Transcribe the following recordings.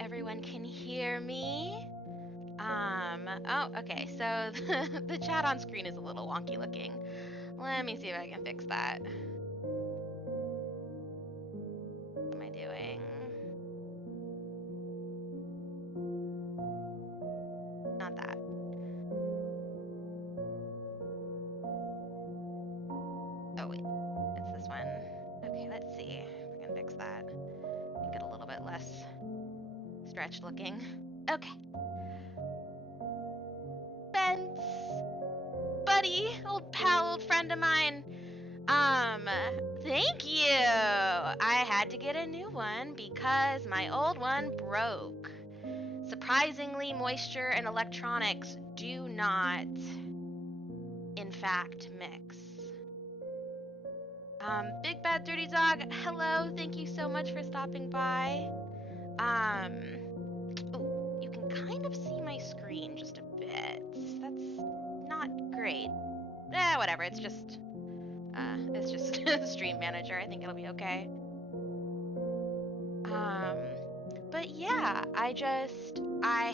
everyone can hear me. Oh, okay, so the chat on screen is a little wonky looking. Let me see if I can fix that. What am I doing? Not that. Oh, wait, it's this one. Okay, let's see if I can fix that. Make it a little bit less stretched looking. Okay. Spence, buddy, old pal, old friend of mine. Um, Thank you. I had to get a new one because my old one broke. Surprisingly, moisture and electronics do not, in fact, mix. Big Bad Dirty Dog, hello. Thank you so much for stopping by. Um, oh, you can kind of see my screen just a bit. That's not great. Whatever. It's just Stream Manager. I think it'll be okay. Um, but yeah, I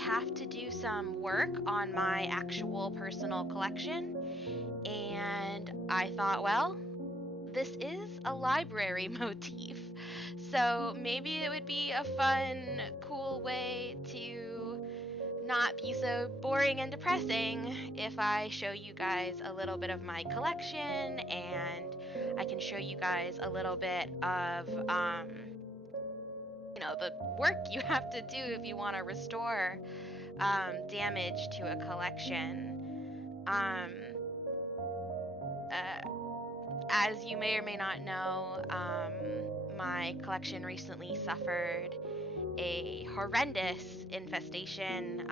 have to do some work on my actual personal collection, and I thought, well, this is a library motif, so maybe it would be a fun, cool way to not be so boring and depressing if I show you guys a little bit of my collection, and I can show you guys a little bit of the work you have to do if you want to restore damage to a collection. Um, uh, as you may or may not know, my collection recently suffered a horrendous infestation.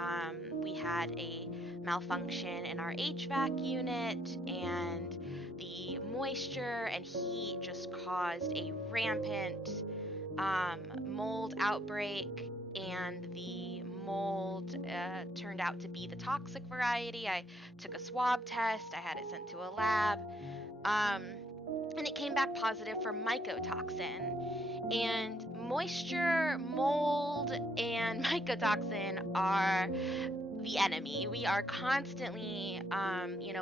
We had a malfunction in our HVAC unit, and the moisture and heat just caused a rampant mold outbreak, and the mold turned out to be the toxic variety. I took a swab test, I had it sent to a lab, um, and it came back positive for mycotoxin. And moisture, mold, and mycotoxin are the enemy. We are constantly,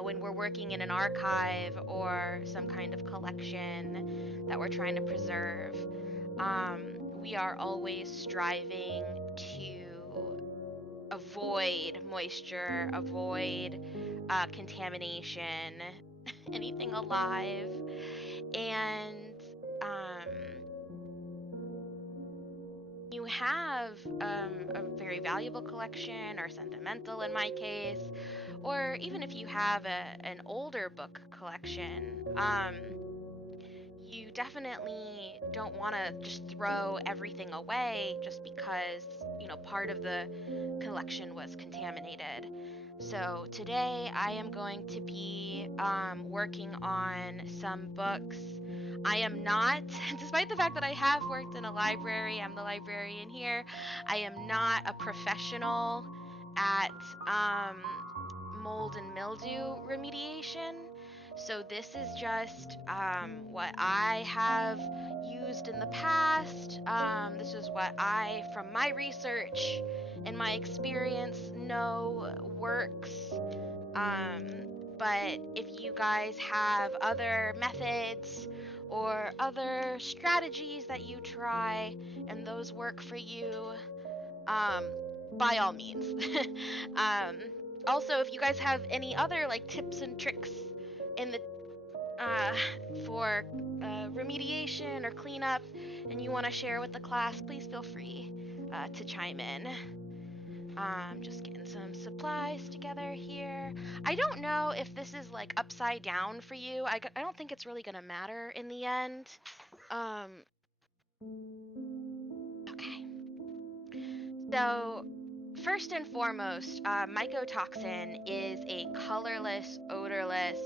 when we're working in an archive or some kind of collection that we're trying to preserve, we are always striving to avoid moisture, avoid contamination, anything alive. And um, you have a very valuable collection, or sentimental in my case, or even if you have an older book collection, you definitely don't want to just throw everything away just because, part of the collection was contaminated. So today I am going to be working on some books. I am not, despite the fact that I have worked in a library, I'm the librarian here, I am not a professional at mold and mildew remediation. So this is just what I have used in the past. This is what I, from my research and my experience, know works. Um, but if you guys have other methods or other strategies that you try and those work for you, um, by all means. um, Also, if you guys have any other tips and tricks in the uh, for remediation or cleanup, and you want to share with the class, please feel free to chime in. Just getting some supplies together here. I don't know if this is upside down for you. I don't think it's really gonna matter in the end. Um, okay. So first and foremost, mycotoxin is a colorless, odorless,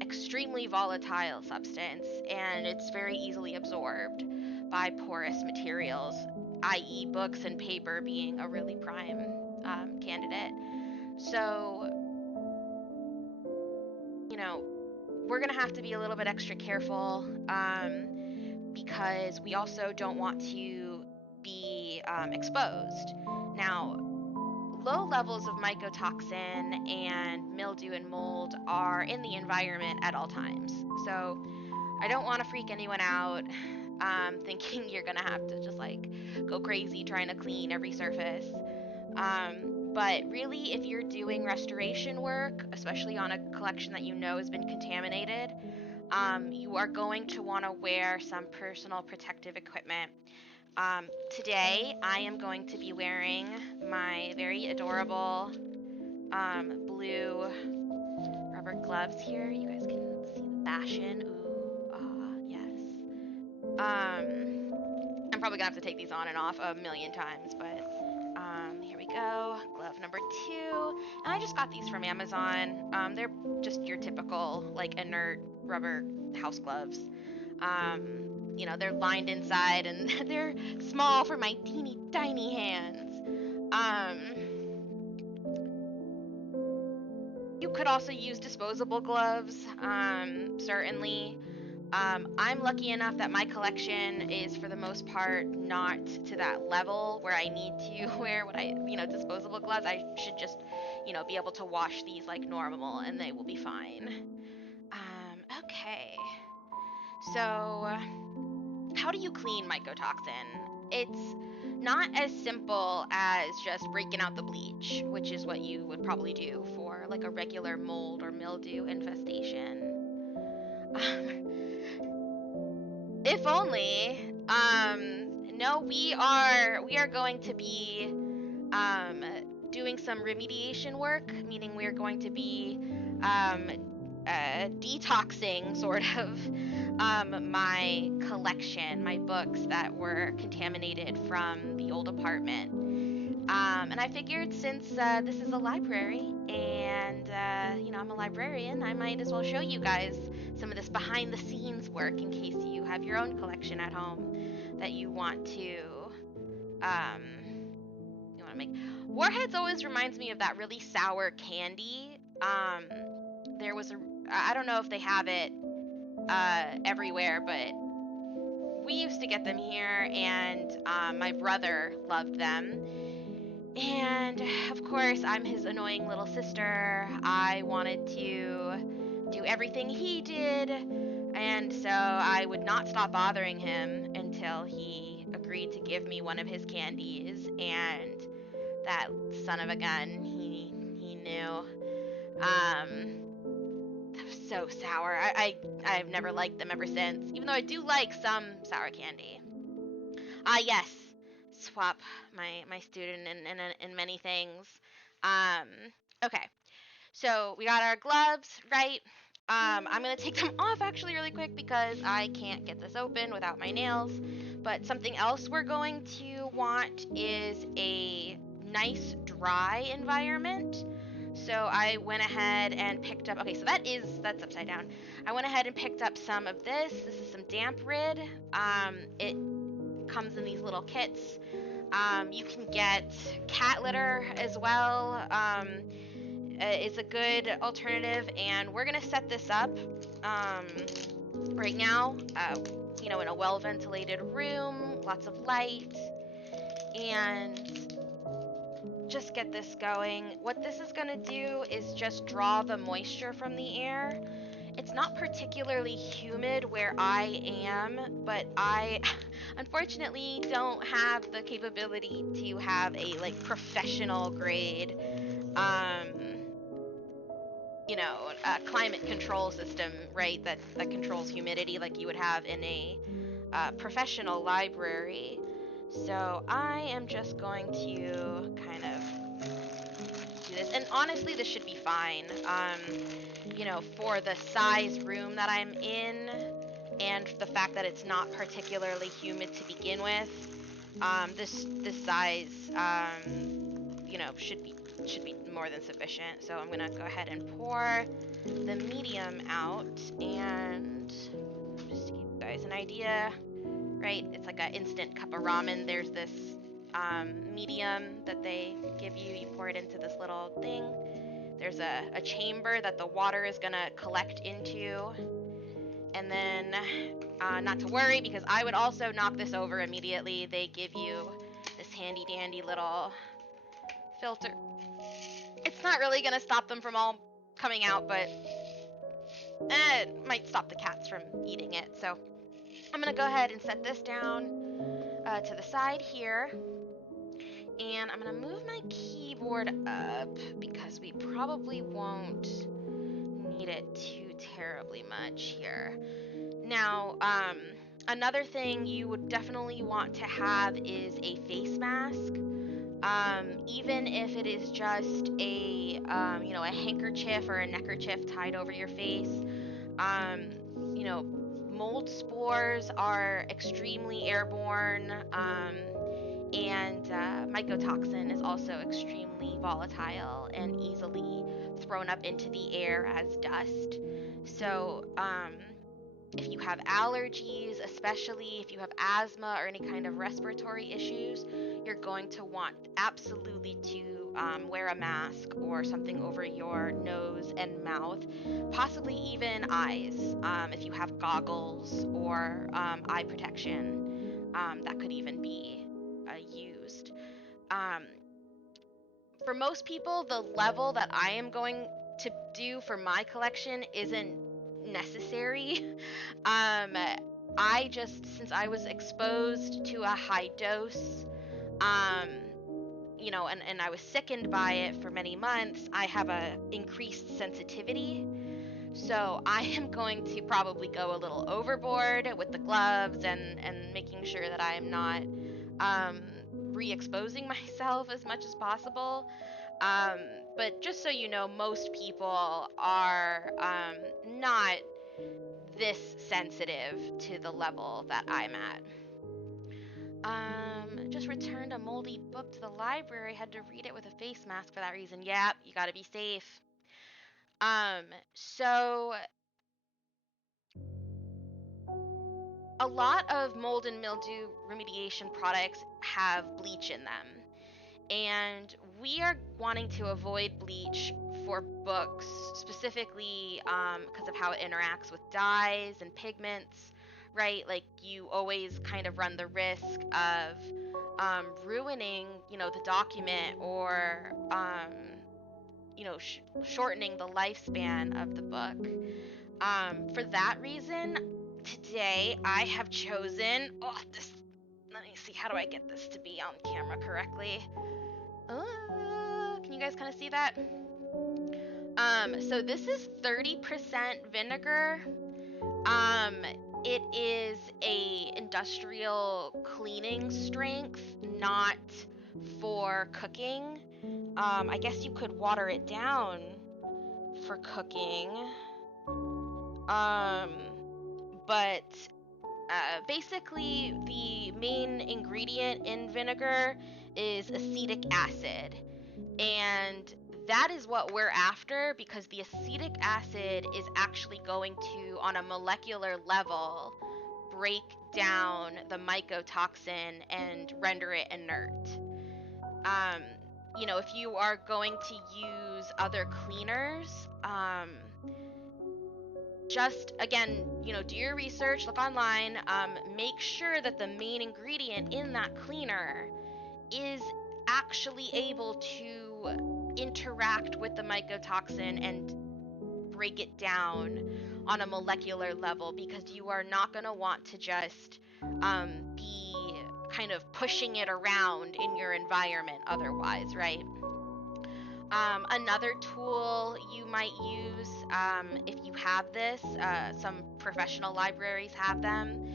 extremely volatile substance, and it's very easily absorbed by porous materials, i.e., books and paper being a really prime candidate. So, you know, we're going to have to be a little bit extra careful because we also don't want to be exposed. Now, low levels of mycotoxin and mildew and mold are in the environment at all times. So I don't want to freak anyone out thinking you're gonna have to just like go crazy trying to clean every surface. But really, if you're doing restoration work, especially on a collection that you know has been contaminated, you are going to want to wear some personal protective equipment. Today, I am going to be wearing my very adorable blue rubber gloves here. You guys can see the fashion. Ooh, ah, yes. I'm probably gonna have to take these on and off a million times, but here we go. Glove number 2, and I just got these from Amazon. They're just your typical like inert rubber house gloves. They're lined inside and they're small for my teeny tiny hands. You could also use disposable gloves, certainly. I'm lucky enough that my collection is, for the most part, not to that level where I need to wear disposable gloves. I should just, be able to wash these like normal and they will be fine. Okay. So, how do you clean mycotoxin? It's not as simple as just breaking out the bleach, which is what you would probably do for like a regular mold or mildew infestation. If only. No, we are going to be um, doing some remediation work, meaning we're going to be um, detoxing sort of my collection, my books that were contaminated from the old apartment. And I figured since this is a library and, I'm a librarian, I might as well show you guys some of this behind the scenes work in case you have your own collection at home that um, you want to make. Warheads always reminds me of that really sour candy. There was I don't know if they have it everywhere, but we used to get them here, and my brother loved them. And of course, I'm his annoying little sister. I wanted to do everything he did, and so I would not stop bothering him until he agreed to give me one of his candies. And that son of a gun, he knew. That was so sour. I've never liked them ever since, even though I do like some sour candy. Yes, swap my student in many things. Um, okay, so we got our gloves, right? I'm gonna take them off actually really quick because I can't get this open without my nails. But something else we're going to want is a nice dry environment. So I went ahead and picked up, okay, so that's upside down. I went ahead and picked up some of this. This is some damp rid. It comes in these little kits. You can get cat litter as well. Is a good alternative, and we're gonna set this up right now. In a well-ventilated room, lots of light, and just get this going. What this is gonna do is just draw the moisture from the air. It's not particularly humid where I am, but I unfortunately don't have the capability to have a like professional grade climate control system, right? That controls humidity like you would have in a professional library. So I am just going to kind of do this, and honestly, this should be fine. For the size room that I'm in, and the fact that it's not particularly humid to begin with, this size, should be more than sufficient. So I'm gonna go ahead and pour the medium out, and just to give you guys an idea, right? It's like an instant cup of ramen. There's this medium that they give you. You pour it into this little thing. There's a chamber that the water is gonna collect into, and then not to worry, because I would also knock this over immediately. They give you this this handy dandy little filter. It's not really gonna stop them from all coming out, but it might stop the cats from eating it. So I'm gonna go ahead and set this down to the side here. And I'm gonna move my keyboard up because we probably won't need it too terribly much here. Now, another thing you would definitely want to have is a face mask. Even if it is just a handkerchief or a neckerchief tied over your face. Um, Mold spores are extremely airborne, and mycotoxin is also extremely volatile and easily thrown up into the air as dust. So, if you have allergies, especially if you have asthma or any kind of respiratory issues, you're going to want absolutely to wear a mask or something over your nose and mouth, possibly even eyes. If you have goggles or eye protection, that could even be used. Um, for most people, the level that I am going to do for my collection isn't necessary. I just, since I was exposed to a high dose, and I was sickened by it for many months, I have a increased sensitivity. So I am going to probably go a little overboard with the gloves and making sure that I am not um, re-exposing myself as much as possible. Um, but just so you know, most people are not this sensitive to the level that I'm at. Just returned a moldy book to the library. Had to read it with a face mask for that reason. Yep, you gotta be safe. So a lot of mold and mildew remediation products have bleach in them. And we are wanting to avoid bleach for books, specifically because of how it interacts with dyes and pigments, right? Like you always kind of run the risk of ruining, the document or, shortening the lifespan of the book. For that reason, today I have chosen. Oh, this. Let me see. How do I get this to be on camera correctly? Can you guys kind of see that? So this is 30% vinegar. Um, it is a industrial cleaning strength, not for cooking. I guess you could water it down for cooking. But basically the main ingredient in vinegar is acetic acid. And that is what we're after because the acetic acid is actually going to, on a molecular level, break down the mycotoxin and render it inert. If you are going to use other cleaners, just again, do your research, look online, make sure that the main ingredient in that cleaner is actually able to interact with the mycotoxin and break it down on a molecular level, because you are not going to want to just be kind of pushing it around in your environment otherwise, right? Another tool you might use, if you have this, some professional libraries have them,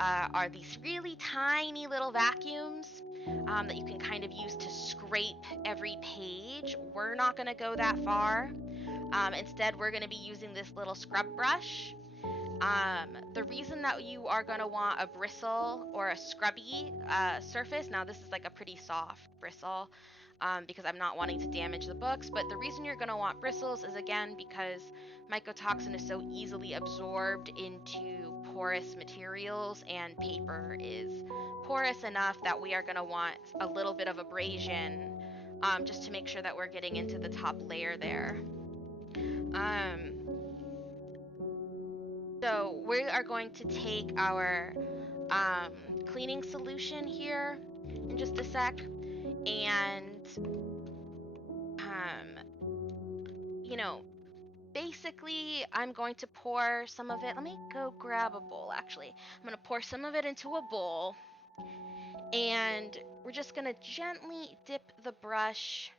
are these really tiny little vacuums that you can kind of use to scrape every page. We're not going to go that far. Instead, we're going to be using this little scrub brush. The reason that you are going to want a bristle or a scrubby surface, now this is like a pretty soft bristle, because I'm not wanting to damage the books, but the reason you're going to want bristles is, again, because mycotoxin is so easily absorbed into porous materials, and paper is porous enough that we are going to want a little bit of abrasion, just to make sure that we're getting into the top layer there. So we are going to take our cleaning solution here, in just a sec. And, you know, basically, I'm going to pour some of it. Let me go grab a bowl, actually. I'm going to pour some of it into a bowl. And we're just going to gently dip the brush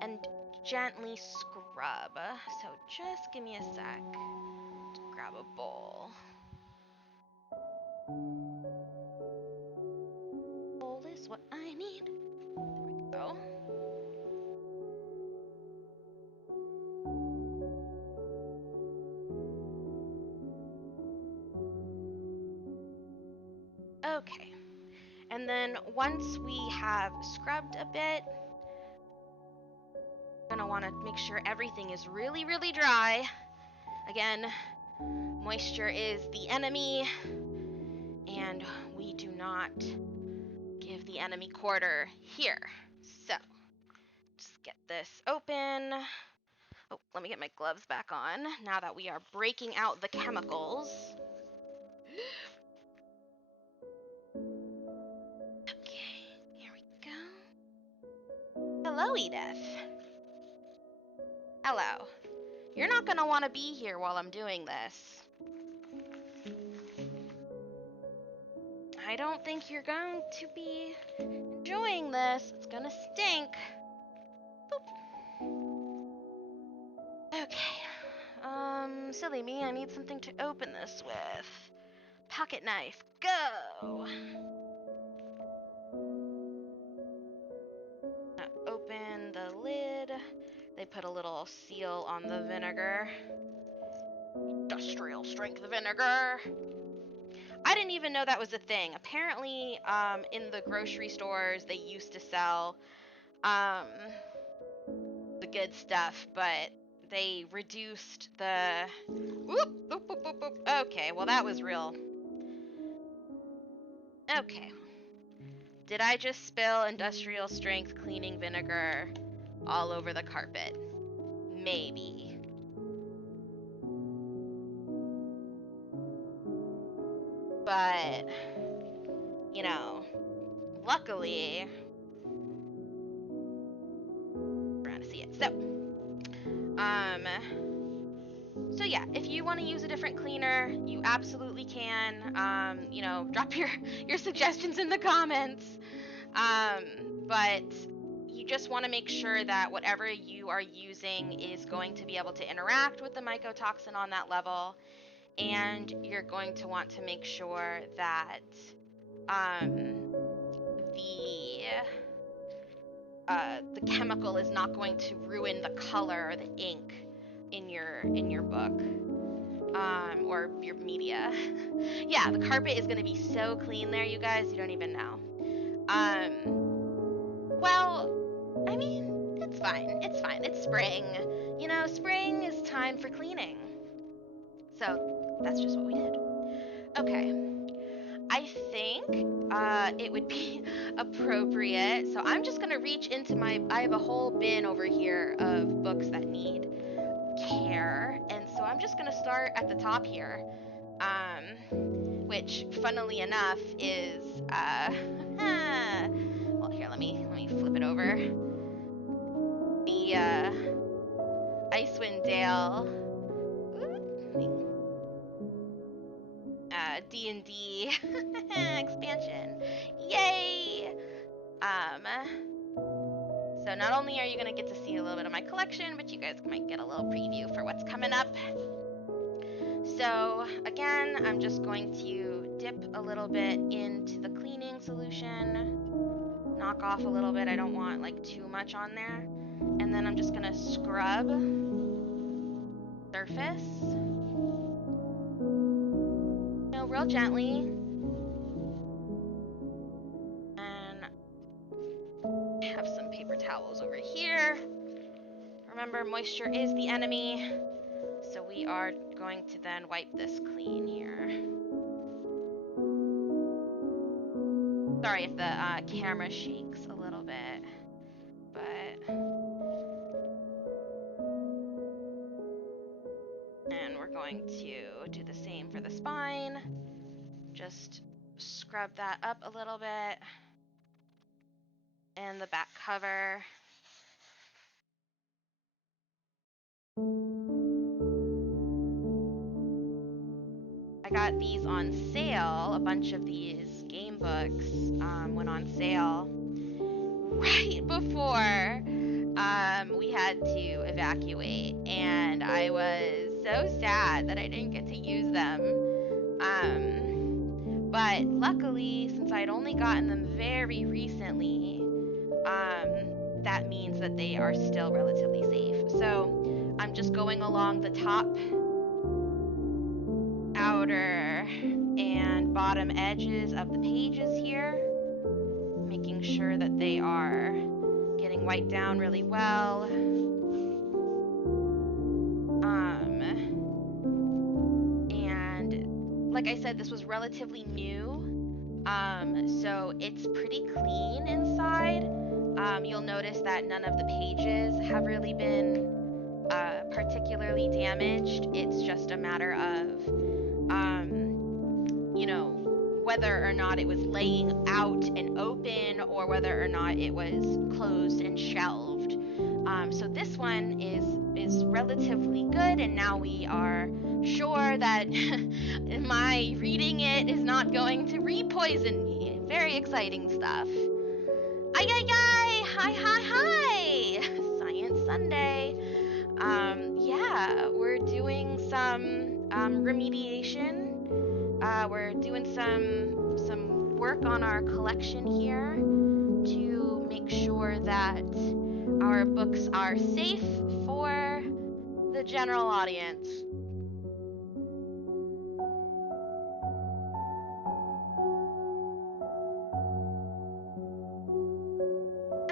and gently scrub. So just give me a sec to grab a bowl. Bowl is what I need. There we go. Okay. And then once we have scrubbed a bit, we're gonna want to make sure everything is really, really dry. Again, moisture is the enemy, and we do not give the enemy quarter here. So, just get this open. Oh, let me get my gloves back on now that we are breaking out the chemicals. Okay, here we go. Hello, Edith. Hello. You're not gonna want to be here while I'm doing this. I don't think you're going to be enjoying this. It's gonna stink. Boop. Okay. Silly me, I need something to open this with. Pocket knife, go! Open the lid. They put a little seal on the vinegar. Industrial strength vinegar. I didn't even know that was a thing. Apparently, in the grocery stores, they used to sell, the good stuff, but they reduced the... Whoop, whoop, whoop, whoop, whoop. Okay, well that was real. Okay. Did I just spill industrial strength cleaning vinegar all over the carpet? Maybe. But, you know, luckily, we're gonna see it. So yeah, if you want to use a different cleaner, you absolutely can. You know, drop your suggestions in the comments. But you just want to make sure that whatever you are using is going to be able to interact with the mycotoxin on that level, and you're going to want to make sure that the chemical is not going to ruin the color or the ink in your book, or your media. Yeah, the carpet is going to be so clean there, you guys, you don't even know. Well, I mean, it's fine. It's fine. It's spring. You know, spring is time for cleaning. So that's just what we did. Okay. I think it would be appropriate. So I'm just going to reach into I have a whole bin over here of books that need care. And so I'm just going to start at the top here. Which, funnily enough, is, well, here, let me flip it over. The, Icewind Dale, D&D expansion. Yay! So not only are you gonna get to see a little bit of my collection, but you guys might get a little preview for what's coming up. So again, I'm just going to dip a little bit into the cleaning solution, knock off a little bit. I don't want like too much on there. And then I'm just gonna scrub surface, you know, real gently. And I have some paper towels over here. Remember, moisture is the enemy. So we are going to then wipe this clean here. Sorry if the camera shakes a little bit, but... And we're going to do the same for the spine. Just scrub that up a little bit. and the back cover. I got these on sale. A bunch of these game books went on sale right before we had to evacuate, and I was so sad that I didn't get to use them. But luckily, since I'd only gotten them very recently, that means that they are still relatively safe. So I'm just going along the top, outer, and bottom edges of the pages here, making sure that they are getting wiped down really well. And like I said, this was relatively new, so it's pretty clean inside. You'll notice that none of the pages have really been particularly damaged. It's just a matter of, whether or not it was laying out and open or whether or not it was closed and shelved. So this one is relatively good, and now we are sure that my reading it is not going to re-poison me. Very exciting stuff. Ay, ay, ay! Hi, hi, hi! Science Sunday. Yeah, we're doing some remediation. We're doing some work on our collection here to make sure that our books are safe for the general audience.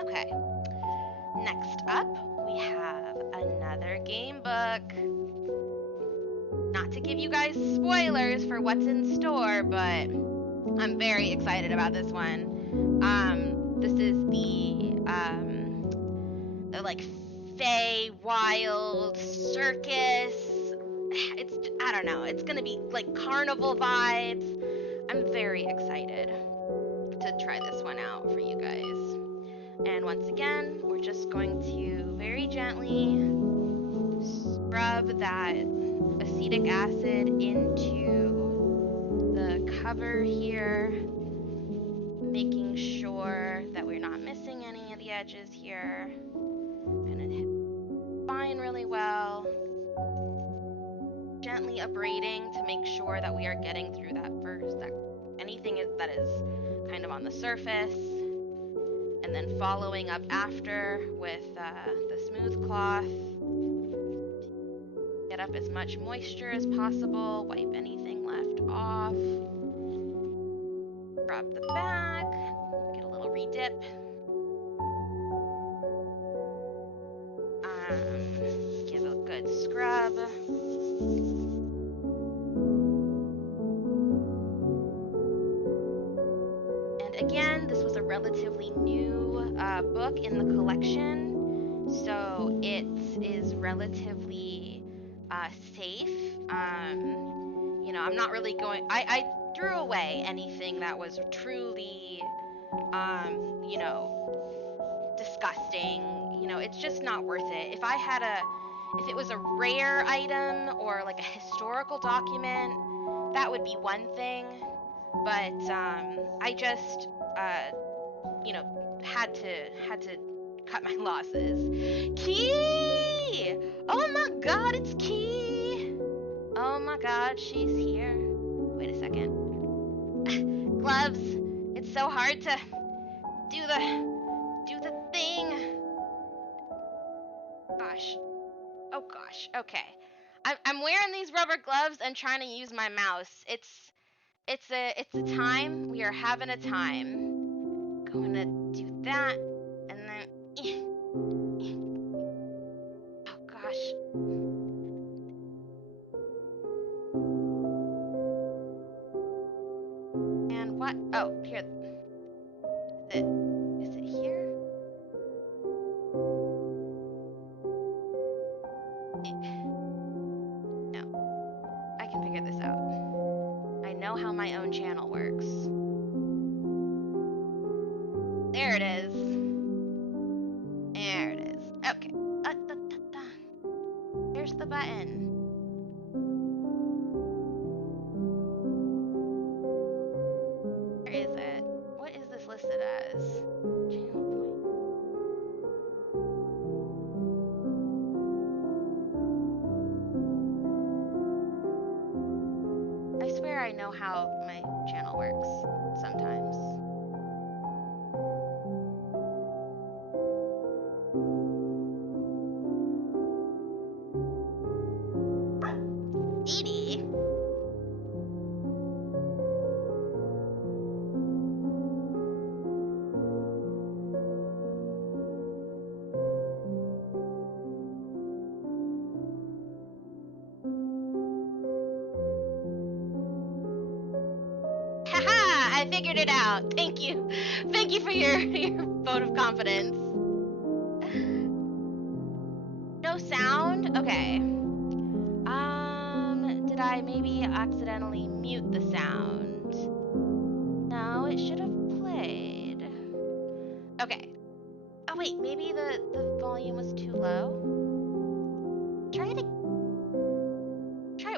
Okay. Next up, we have another game book. Not to give you guys spoilers for what's in store, but I'm very excited about this one. This is the like Fey Wild Circus. I don't know. It's gonna be like carnival vibes. I'm very excited to try this one out for you guys. And once again, we're just going to very gently scrub that acetic acid into the cover here, making sure that we're not missing any of the edges here. Gonna hit the spine really well. Gently abrading to make sure that we are getting through that anything that is kind of on the surface. And then following up after with the smooth cloth. Get up as much moisture as possible, wipe anything left off. Rub the back, get a little redip. Give a good scrub. And again, this was a relatively new book in the collection, so it is relatively safe. I'm not really going. I threw away anything that was truly, disgusting. It's just not worth it. If it was a rare item or like a historical document, that would be one thing. But I just, had to cut my losses. Key! Oh my God, it's Key! Oh my God, she's here. Wait a second. Gloves. It's so hard to do the thing. Gosh. Oh gosh. Okay. I'm wearing these rubber gloves and trying to use my mouse. It's a time. We are having a time. Going to do that, and then. Oh gosh. And what? Oh, here. Is it here? No. I can figure this out. I know how my own channel works. There it is. Where's the button? Where is it? What is this listed as? Channel point. I swear I know how my channel works sometimes. Edie? Haha! I figured it out. Thank you. Thank you for your vote of confidence. No sound? Okay. Did I maybe accidentally mute the sound? No, it should have played. Okay. Oh wait, maybe the volume was too low? Try it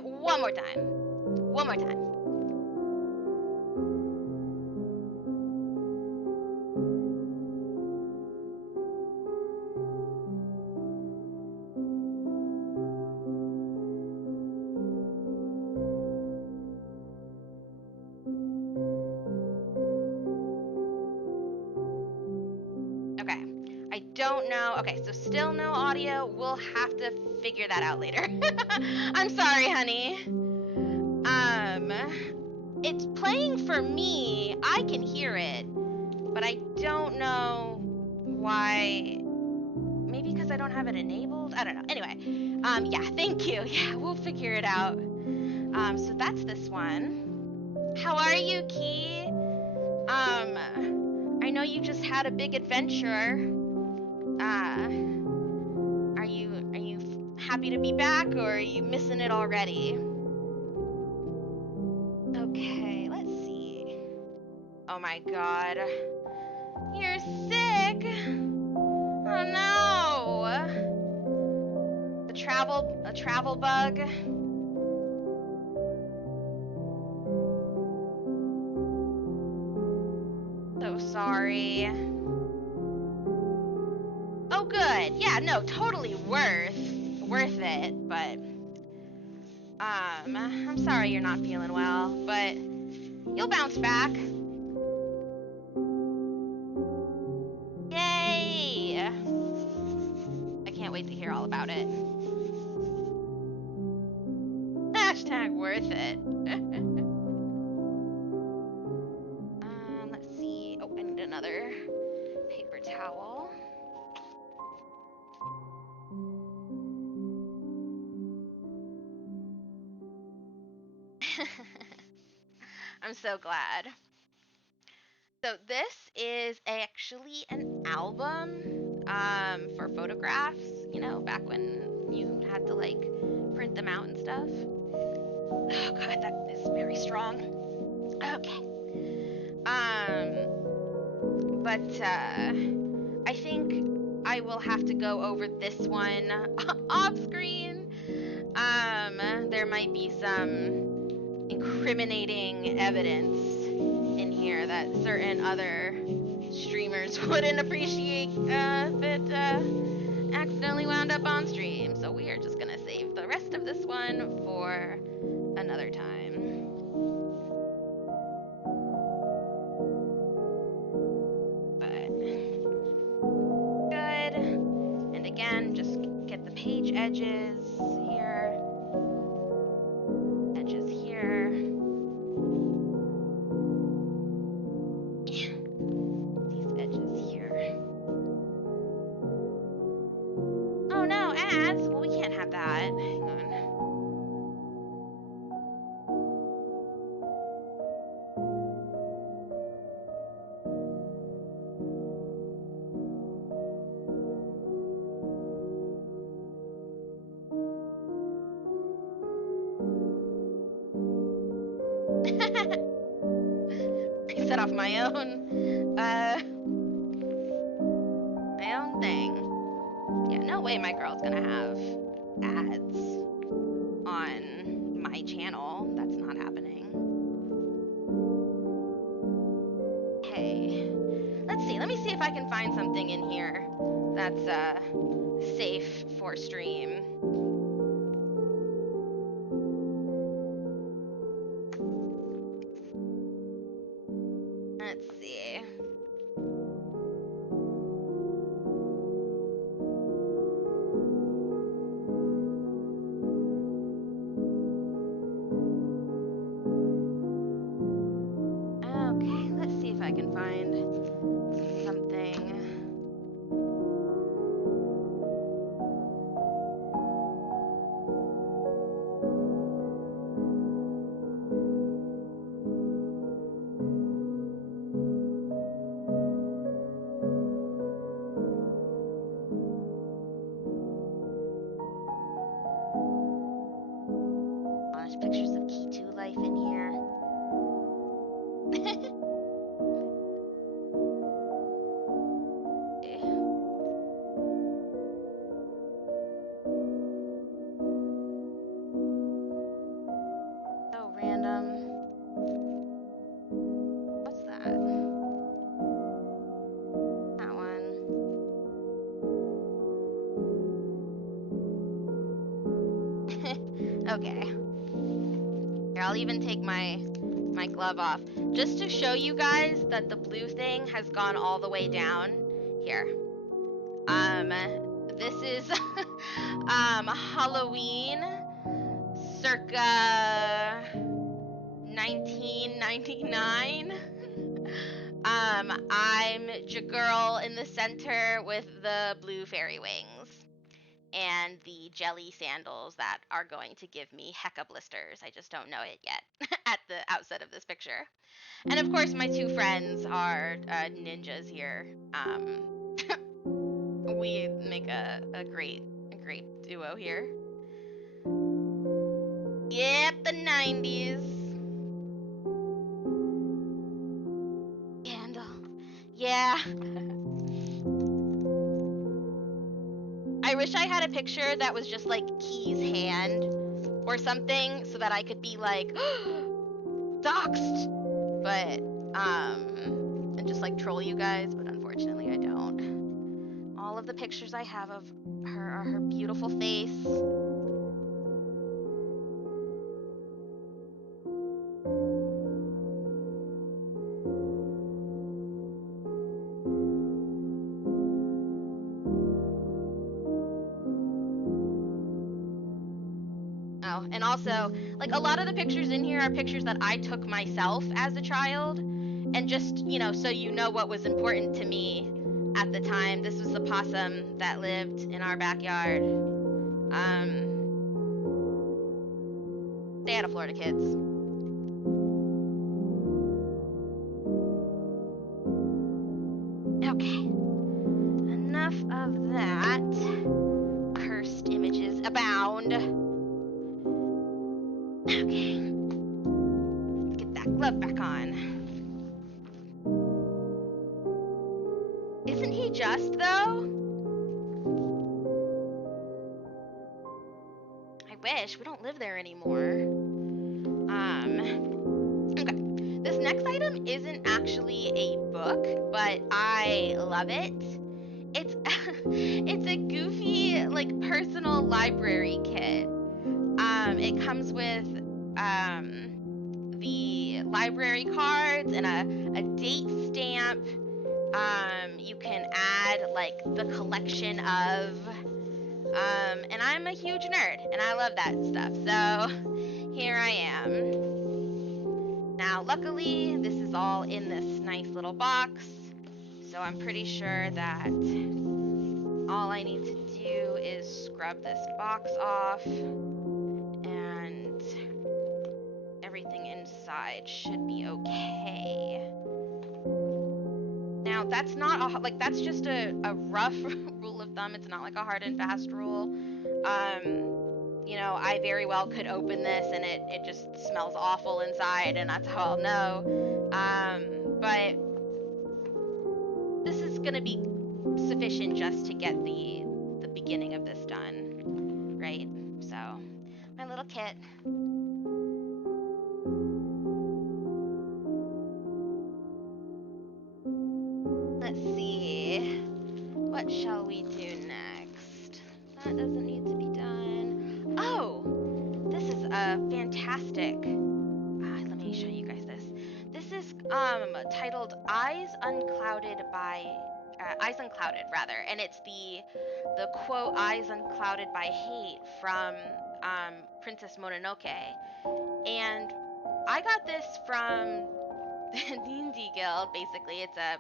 one more time. One more time. Okay. I don't know. Okay, so still no audio. We'll have to figure that out later. I'm sorry, honey. It's playing for me. I can hear it, but I don't know why. Maybe because I don't have it enabled? I don't know. Anyway, yeah, thank you. Yeah, we'll figure it out. So that's this one. How are you, Key? I know you just had a big adventure. Are you happy to be back, or are you missing it already? Okay, let's see. Oh my god. You're sick! Oh no! A travel bug? So sorry. Oh good. Yeah, no, totally worth it, but I'm sorry you're not feeling well, but you'll bounce back. Yay! I can't wait to hear all about it. Hashtag worth it. Let's see. Oh, I need another paper towel. I'm so glad. So this is actually an album for photographs, you know, back when you had to like print them out and stuff. Oh god, that is very strong. Okay. But I think I will have to go over this one off screen. There might be some incriminating evidence in here that certain other streamers wouldn't appreciate if it accidentally wound up on stream. So we are just gonna save the rest of this one for another time. But good. And again, just get the page edges here. Edges here. These edges here. Oh no, ads? Well, we can't have that. Hang on. I set off my own thing. Yeah, no way my girl's gonna have ads. heads on my channel. That's not happening. Okay. Let's see. Let me see if I can find something in here that's safe for stream. Let's see. Okay, let's see if I can find something. There's pictures of Key2 life in here. So random. What's that? That one. Okay. Here, I'll even take my glove off just to show you guys that the blue thing has gone all the way down. Here. This is Halloween circa 1999. I'm J-Girl in the center with the blue fairy wings and the jelly sandals that are going to give me hecka blisters. I just don't know it yet at the outset of this picture. And of course, my two friends are ninjas here. We make a great duo here. Yep, the 90s. Candle. Yeah. I wish I had a picture that was just like Key's hand or something so that I could be like, doxed! But, and just like troll you guys, but unfortunately I don't. All of the pictures I have of her are her beautiful face. Oh, and also, like, a lot of the pictures in here are pictures that I took myself as a child. And just, you know, so you know what was important to me at the time. This was the possum that lived in our backyard. Stay out of Florida, kids. Okay. Enough of that. Cursed images abound. Okay. Let's get that glove back on. Isn't he just, though? I wish. We don't live there anymore. Okay. This next item isn't actually a book, but I love it. It's it's a goofy, like, personal library kit. It comes with the library cards and a date stamp. You can add like the collection of, and I'm a huge nerd and I love that stuff. So here I am. Now, luckily, this is all in this nice little box. So I'm pretty sure that all I need to do is scrub this box off and everything inside should be okay. Now, that's not like, that's just a rough rule of thumb. It's not like a hard and fast rule. You know, I very well could open this and it just smells awful inside, and that's how I'll know. But this is gonna be sufficient just to get the beginning of this done, right? So little kit. Let's see. What shall we do next? That doesn't need to be done. Oh, this is a fantastic. Let me show you guys this. This is titled Eyes Unclouded rather, and it's the quote Eyes Unclouded by Hate from Princess Mononoke. And I got this from the D&D Guild. Basically, it's a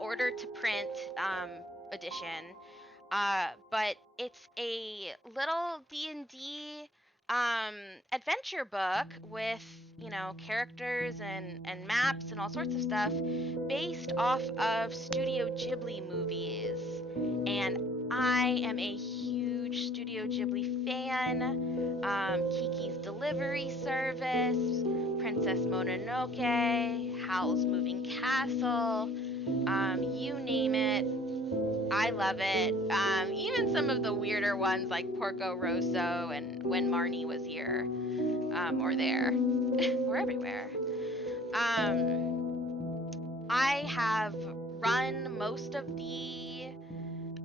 order to print edition. But it's a little D&D adventure book with, characters and maps and all sorts of stuff based off of Studio Ghibli movies. And I am a huge Studio Ghibli fan. Kiki's Delivery Service, Princess Mononoke, Howl's Moving Castle, you name it. I love it. Even some of the weirder ones like Porco Rosso and When Marnie Was Here, or There, or everywhere. I have run most of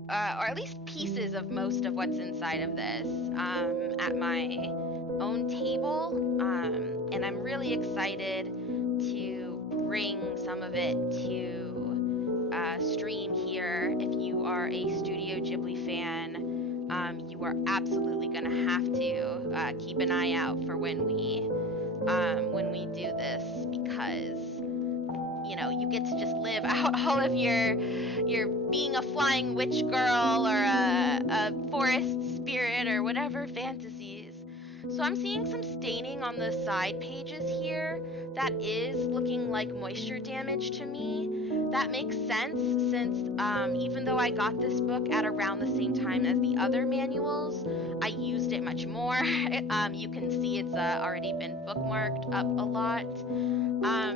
or at least pieces of most of what's inside of this, at my own table, and I'm really excited to bring some of it to stream here. If you are a Studio Ghibli fan, you are absolutely going to have to keep an eye out for when we do this, because you get to just live out all of your being a flying witch girl or a forest spirit or whatever fantasies. So I'm seeing some staining on the side pages here that is looking like moisture damage to me. That makes sense, since even though I got this book at around the same time as the other manuals, I used it much more. You can see it's already been bookmarked up a lot.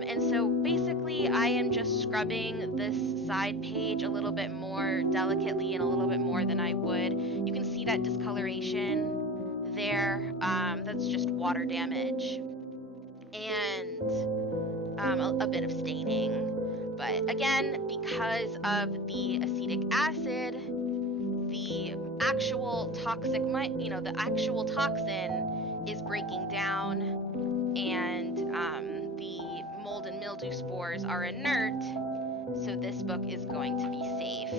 And so basically I am just scrubbing this side page a little bit more delicately and a little bit more than I would. You can see that discoloration there. That's just water damage and a bit of staining. But again, because of the acetic acid, the actual the actual toxin is breaking down, and the mold and mildew spores are inert, so this book is going to be safe.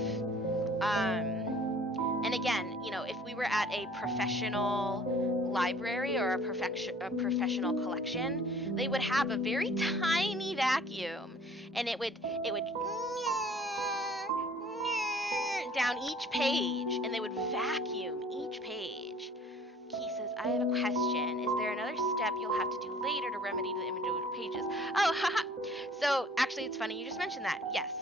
And again, if we were at a professional library or a professional collection, they would have a very tiny vacuum, and it would down each page, and they would vacuum each page. Key says, I have a question. Is there another step you'll have to do later to remedy the individual pages? Oh, haha. So actually, it's funny you just mentioned that. Yes.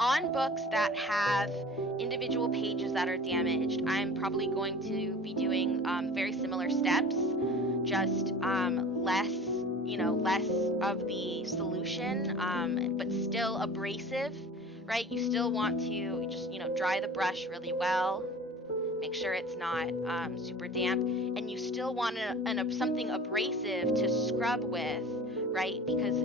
On books that have individual pages that are damaged, I'm probably going to be doing very similar steps, just less of the solution, but still abrasive, right? You still want to just, dry the brush really well. Make sure it's not super damp, and you still want something abrasive to scrub with, right? Because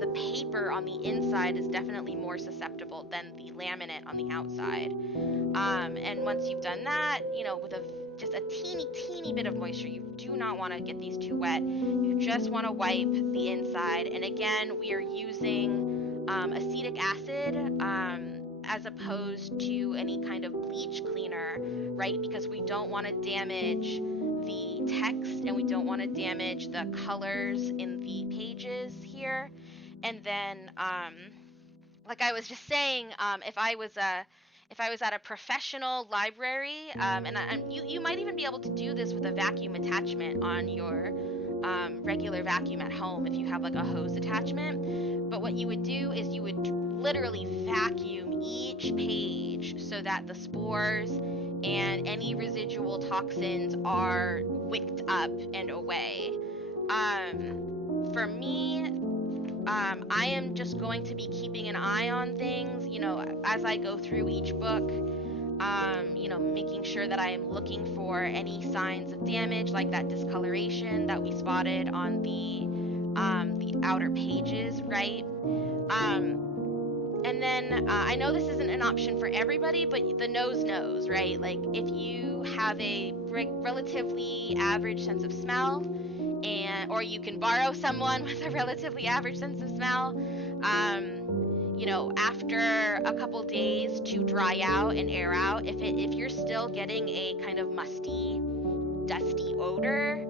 the paper on the inside is definitely more susceptible than the laminate on the outside. And once you've done that, with just a teeny bit of moisture, you do not want to get these too wet. You just want to wipe the inside. And again, we are using acetic acid as opposed to any kind of bleach cleaner, right? Because we don't want to damage the text, and we don't want to damage the colors in the pages here. And then, like I was just saying, if I was at a professional library, and you might even be able to do this with a vacuum attachment on your regular vacuum at home if you have like a hose attachment. But what you would do is you would literally vacuum each page so that the spores and any residual toxins are wicked up and away. For me, I am just going to be keeping an eye on things, as I go through each book. Making sure that I am looking for any signs of damage, like that discoloration that we spotted on the outer pages, right? And then I know this isn't an option for everybody, but the nose knows, right? Like if you have a relatively average sense of smell, or you can borrow someone with a relatively average sense of smell, after a couple days to dry out and air out, if you're still getting a kind of musty, dusty odor,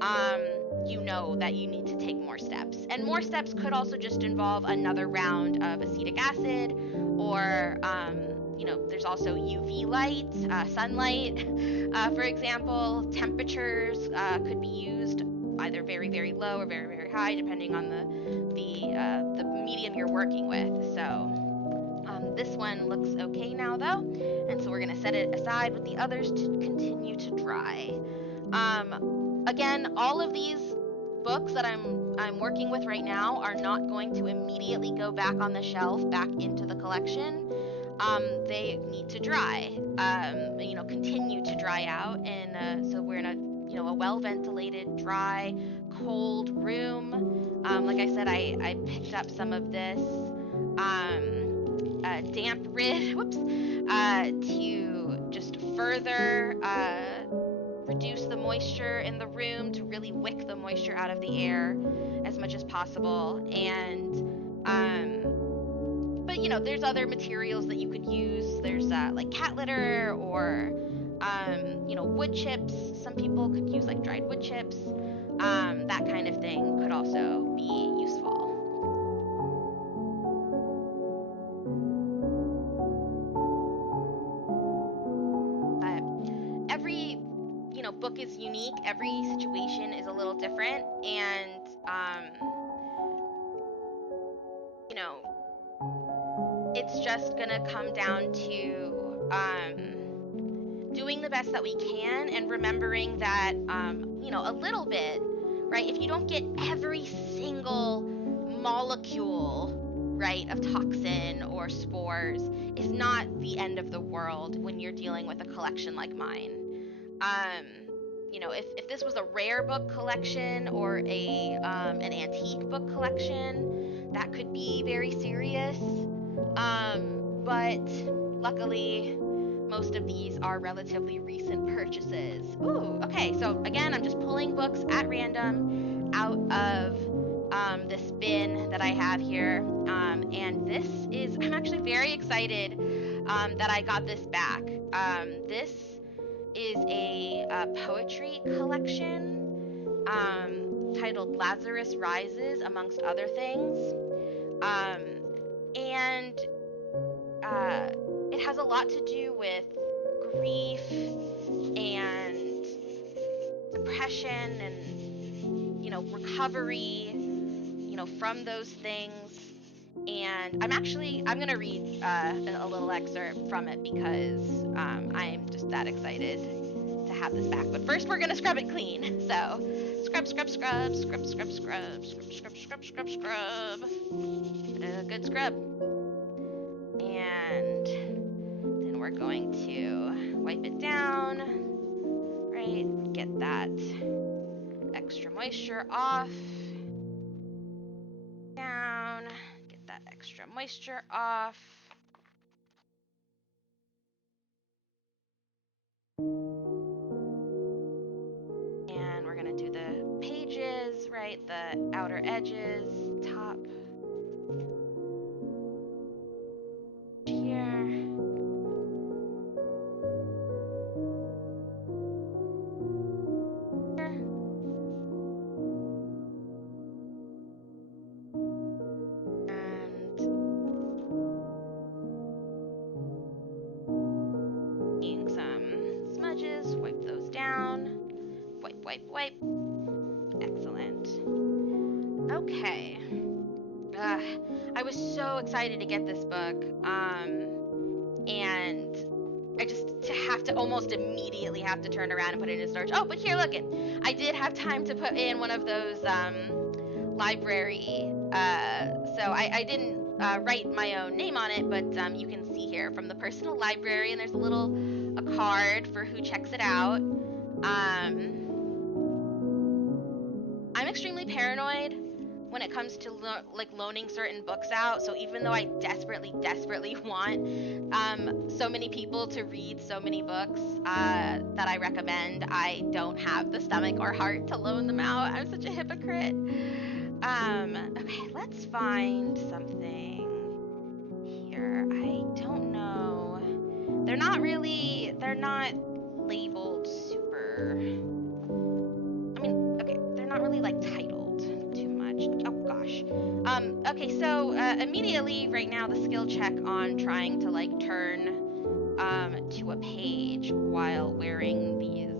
um, you know that you need to take more steps. And more steps could also just involve another round of acetic acid, or there's also UV light, sunlight, for example. Temperatures could be used either very, very low or very, very high, depending on the medium you're working with. So this one looks okay now, though, and so we're gonna set it aside with the others to continue to dry. Again, all of these books that I'm working with right now are not going to immediately go back on the shelf, back into the collection. They need to dry, continue to dry out, and so we're in a well-ventilated, dry, cold room. Like I said, I picked up some of this damp rid, to just further reduce the moisture in the room, to really wick the moisture out of the air as much as possible. And but there's other materials that you could use. There's like cat litter, or wood chips. Some people could use like dried wood chips. That kind of thing could also be useful. Every book is unique. Every situation is a little different, and it's just gonna come down to doing the best that we can, and remembering that a little bit, right? If you don't get every single molecule, right, of toxin or spores, is not the end of the world when you're dealing with a collection like mine. If this was a rare book collection or an antique book collection, that could be very serious. But luckily, most of these are relatively recent purchases. Ooh, okay. So again, I'm just pulling books at random out of this bin that I have here. And this is, I'm actually very excited that I got this back. This is a poetry collection titled Lazarus Rises, amongst other things. And it has a lot to do with grief and depression and, recovery, from those things. And I'm going to read a little excerpt from it because I'm just that excited to have this back. But first, we're going to scrub it clean. So, scrub, scrub, scrub, scrub, scrub, scrub, scrub, scrub, scrub, scrub, scrub. A good scrub. And then we're going to wipe it down, right? Get that extra moisture off. Down. Get that extra moisture off. And we're going to do the pages, right? The outer edges, top. Here. Wipe. Excellent. Okay. I was so excited to get this book. And I just almost immediately have to turn around and put it in storage. Oh, but here, look it. I did have time to put in one of those library. So I didn't write my own name on it, but you can see here from the personal library, and there's a card for who checks it out. I'm extremely paranoid when it comes to loaning certain books out. So even though I desperately want so many people to read so many books that I recommend, I don't have the stomach or heart to loan them out. I'm such a hypocrite. Okay, let's find something here. I don't know. They're not labeled super. I mean, okay, they're not really like titled too much. Oh gosh. Okay, so immediately right now the skill check on trying to like turn to a page while wearing these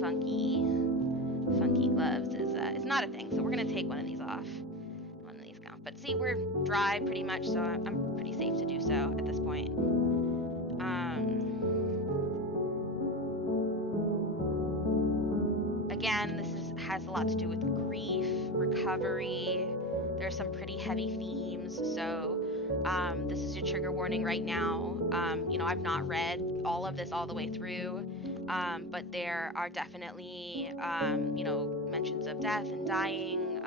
funky gloves is not a thing. So we're gonna take one of these off. One of these gone. But see, we're dry pretty much, so I'm pretty safe to do so at this point. Again, has a lot to do with grief, recovery. There's some pretty heavy themes, so this is your trigger warning right now. I've not read all of this all the way through, but there are definitely, mentions of death and dying,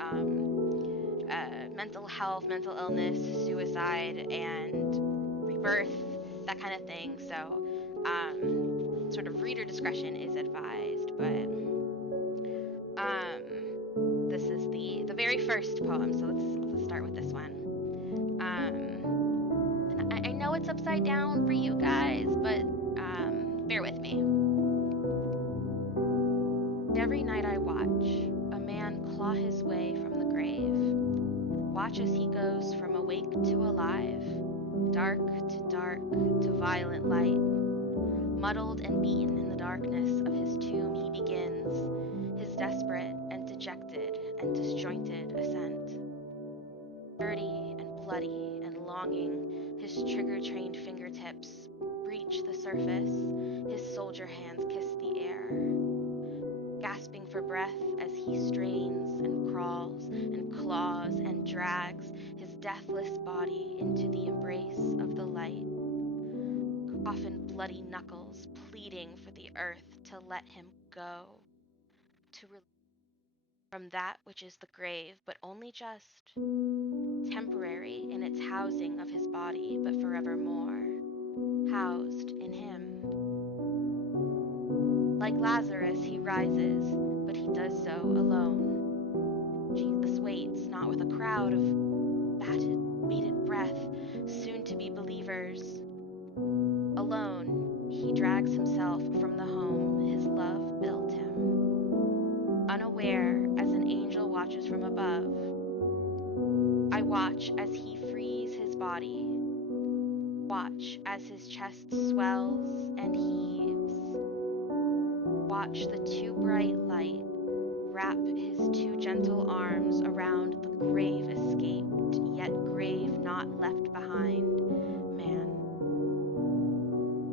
mental health, mental illness, suicide, and rebirth, that kind of thing. So, sort of reader discretion is advised, but this is the very first poem, so let's start with this one. And I know it's upside down for you guys, but bear with me. Every night I watch a man claw his way from the grave. Watch as he goes from awake to alive, dark to violent light. Muddled and beaten in the darkness of his tomb he begins his desperate and dejected and disjointed ascent. Dirty and bloody and longing, his trigger-trained fingertips breach the surface, his soldier hands kiss the air. Gasping for breath as he strains and crawls and claws and drags his deathless body into the embrace of the light. Often bloody knuckles pleading for the earth to let him go, to release from that which is the grave, but only just temporary in its housing of his body, but forevermore housed in him. Like Lazarus, he rises, but he does so alone. Jesus waits, not with a crowd of bated breath, soon-to-be believers. Alone, he drags himself from the home his love built him. Unaware as an angel watches from above, I watch as he frees his body. Watch as his chest swells and heaves. Watch the too bright light wrap his too gentle arms around the grave escaped, yet grave not left behind man.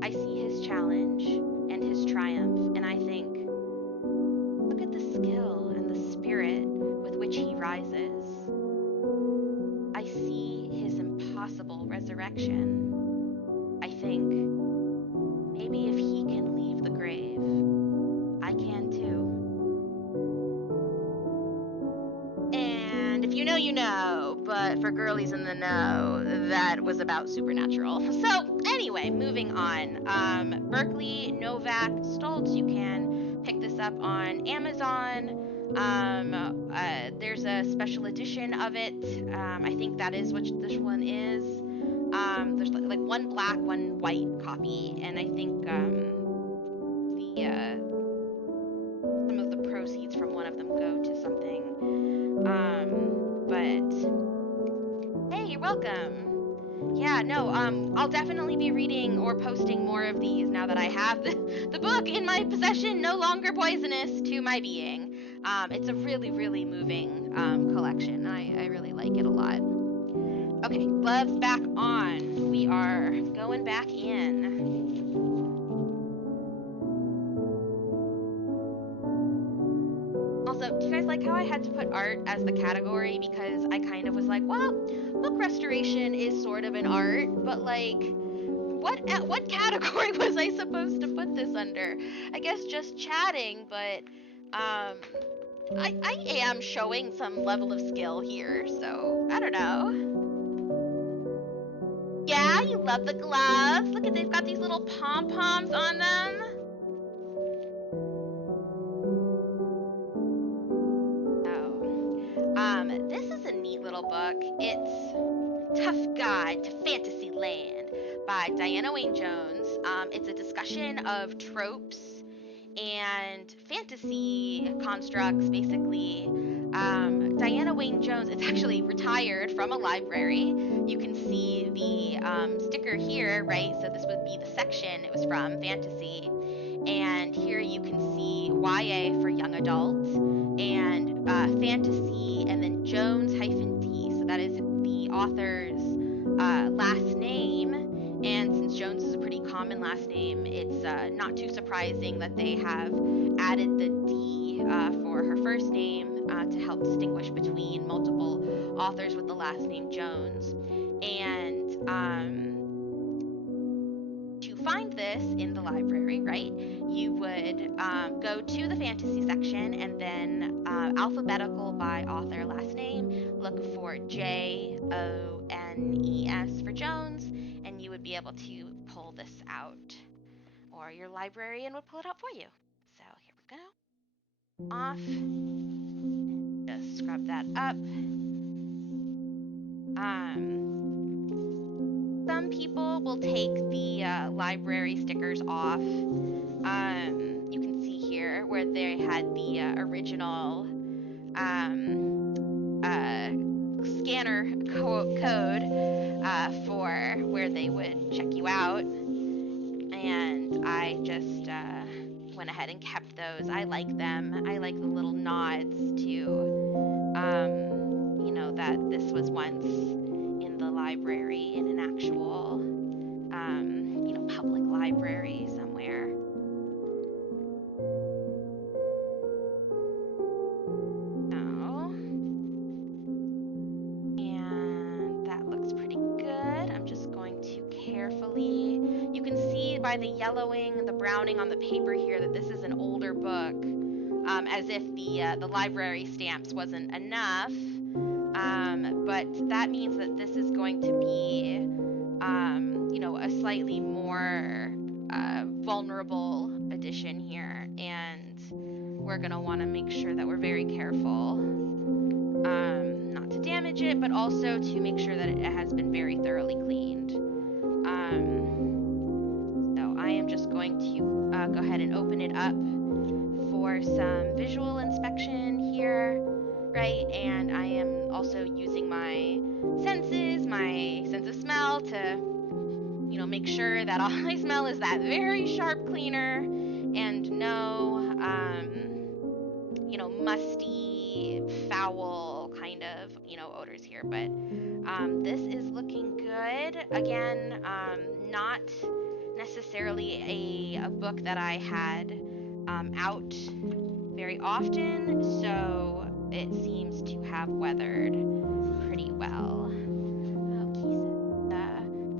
I see his challenge and his triumph, and I think, look at the skill and the spirit with which he rises. I see his impossible resurrection. I think, maybe if he can leave the grave, I can too. And if you know, you know, but for girlies in the know, that was about Supernatural. So anyway, moving on. Berkeley Novak Stoltz, you can pick this up on Amazon. There's a special edition of it. I think that is what this one is. There's like one black, one white copy, and I think some of the proceeds from one of them go to something. But hey, you're welcome. Yeah, no, I'll definitely be reading or posting more of these now that I have the book in my possession, no longer poisonous to my being. It's a really, really moving collection. I really like it a lot. Okay, gloves back on. We are going back in. Also, Also, do you guys like how I had to put art as the category? Because I kind of was like, well, book restoration is sort of an art, but like, what category was I supposed to put this under? I guess just chatting, but I am showing some level of skill here, so I don't know. Yeah, you love the gloves. Look at, they've got these little pom-poms on them. Oh, this is a neat little book. It's Tough Guide to Fantasyland by Diana Wayne Jones. It's a discussion of tropes and fantasy constructs, basically. Diana Wayne Jones, it's actually retired from a library. You can see the sticker here, right? So this would be the section it was from, fantasy. And here you can see YA for young adults and fantasy, and then Jones-D. So that is the author's last name. And since Jones is a pretty common last name, it's not too surprising that they have added the D for her first name to help distinguish between multiple authors with the last name Jones. And to find this in the library, right, you would go to the fantasy section and then alphabetical by author last name, look for Jones for Jones, and you would be able to pull this out, or your librarian would pull it out for you. So here we go. Off. Just scrub that up. Some people will take the library stickers off. You can see here where they had the original scanner code for where they would check you out, and I just went ahead and kept those. I like them. I like the little nods to, you know, that this was once in the library, in an actual, you know, public library somewhere. Oh, and that looks pretty good. I'm just going to carefully, you can see by the yellowing, the browning on the paper here that this is an older book, as if the library stamps wasn't enough. But that means that this is going to be, you know, a slightly more vulnerable edition here, and we're gonna want to make sure that we're very careful, not to damage it, but also to make sure that it has been very thoroughly cleaned. So I am just going to go ahead and open it up for some visual inspection here, right? And I am also using my senses, my sense of smell, to, you know, make sure that all I smell is that very sharp cleaner and no, you know, musty, foul kind of, you know, odors here. But this is looking good. Again, not necessarily a book that I had out very often, so it seems to have weathered pretty well. It's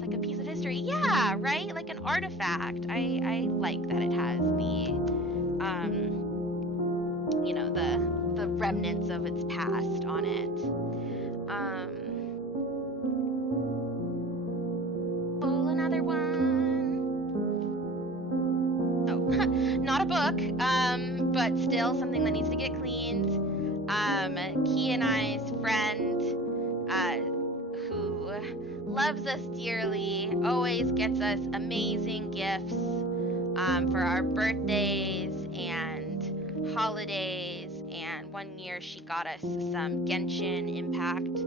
like a piece of history. Yeah, right? Like an artifact. I like that it has the, you know, the remnants of its past on it. Pull another one. Oh, not a book, but still something that needs to get cleaned. Key and I's friend, who loves us dearly, always gets us amazing gifts for our birthdays and holidays. And one year she got us some Genshin Impact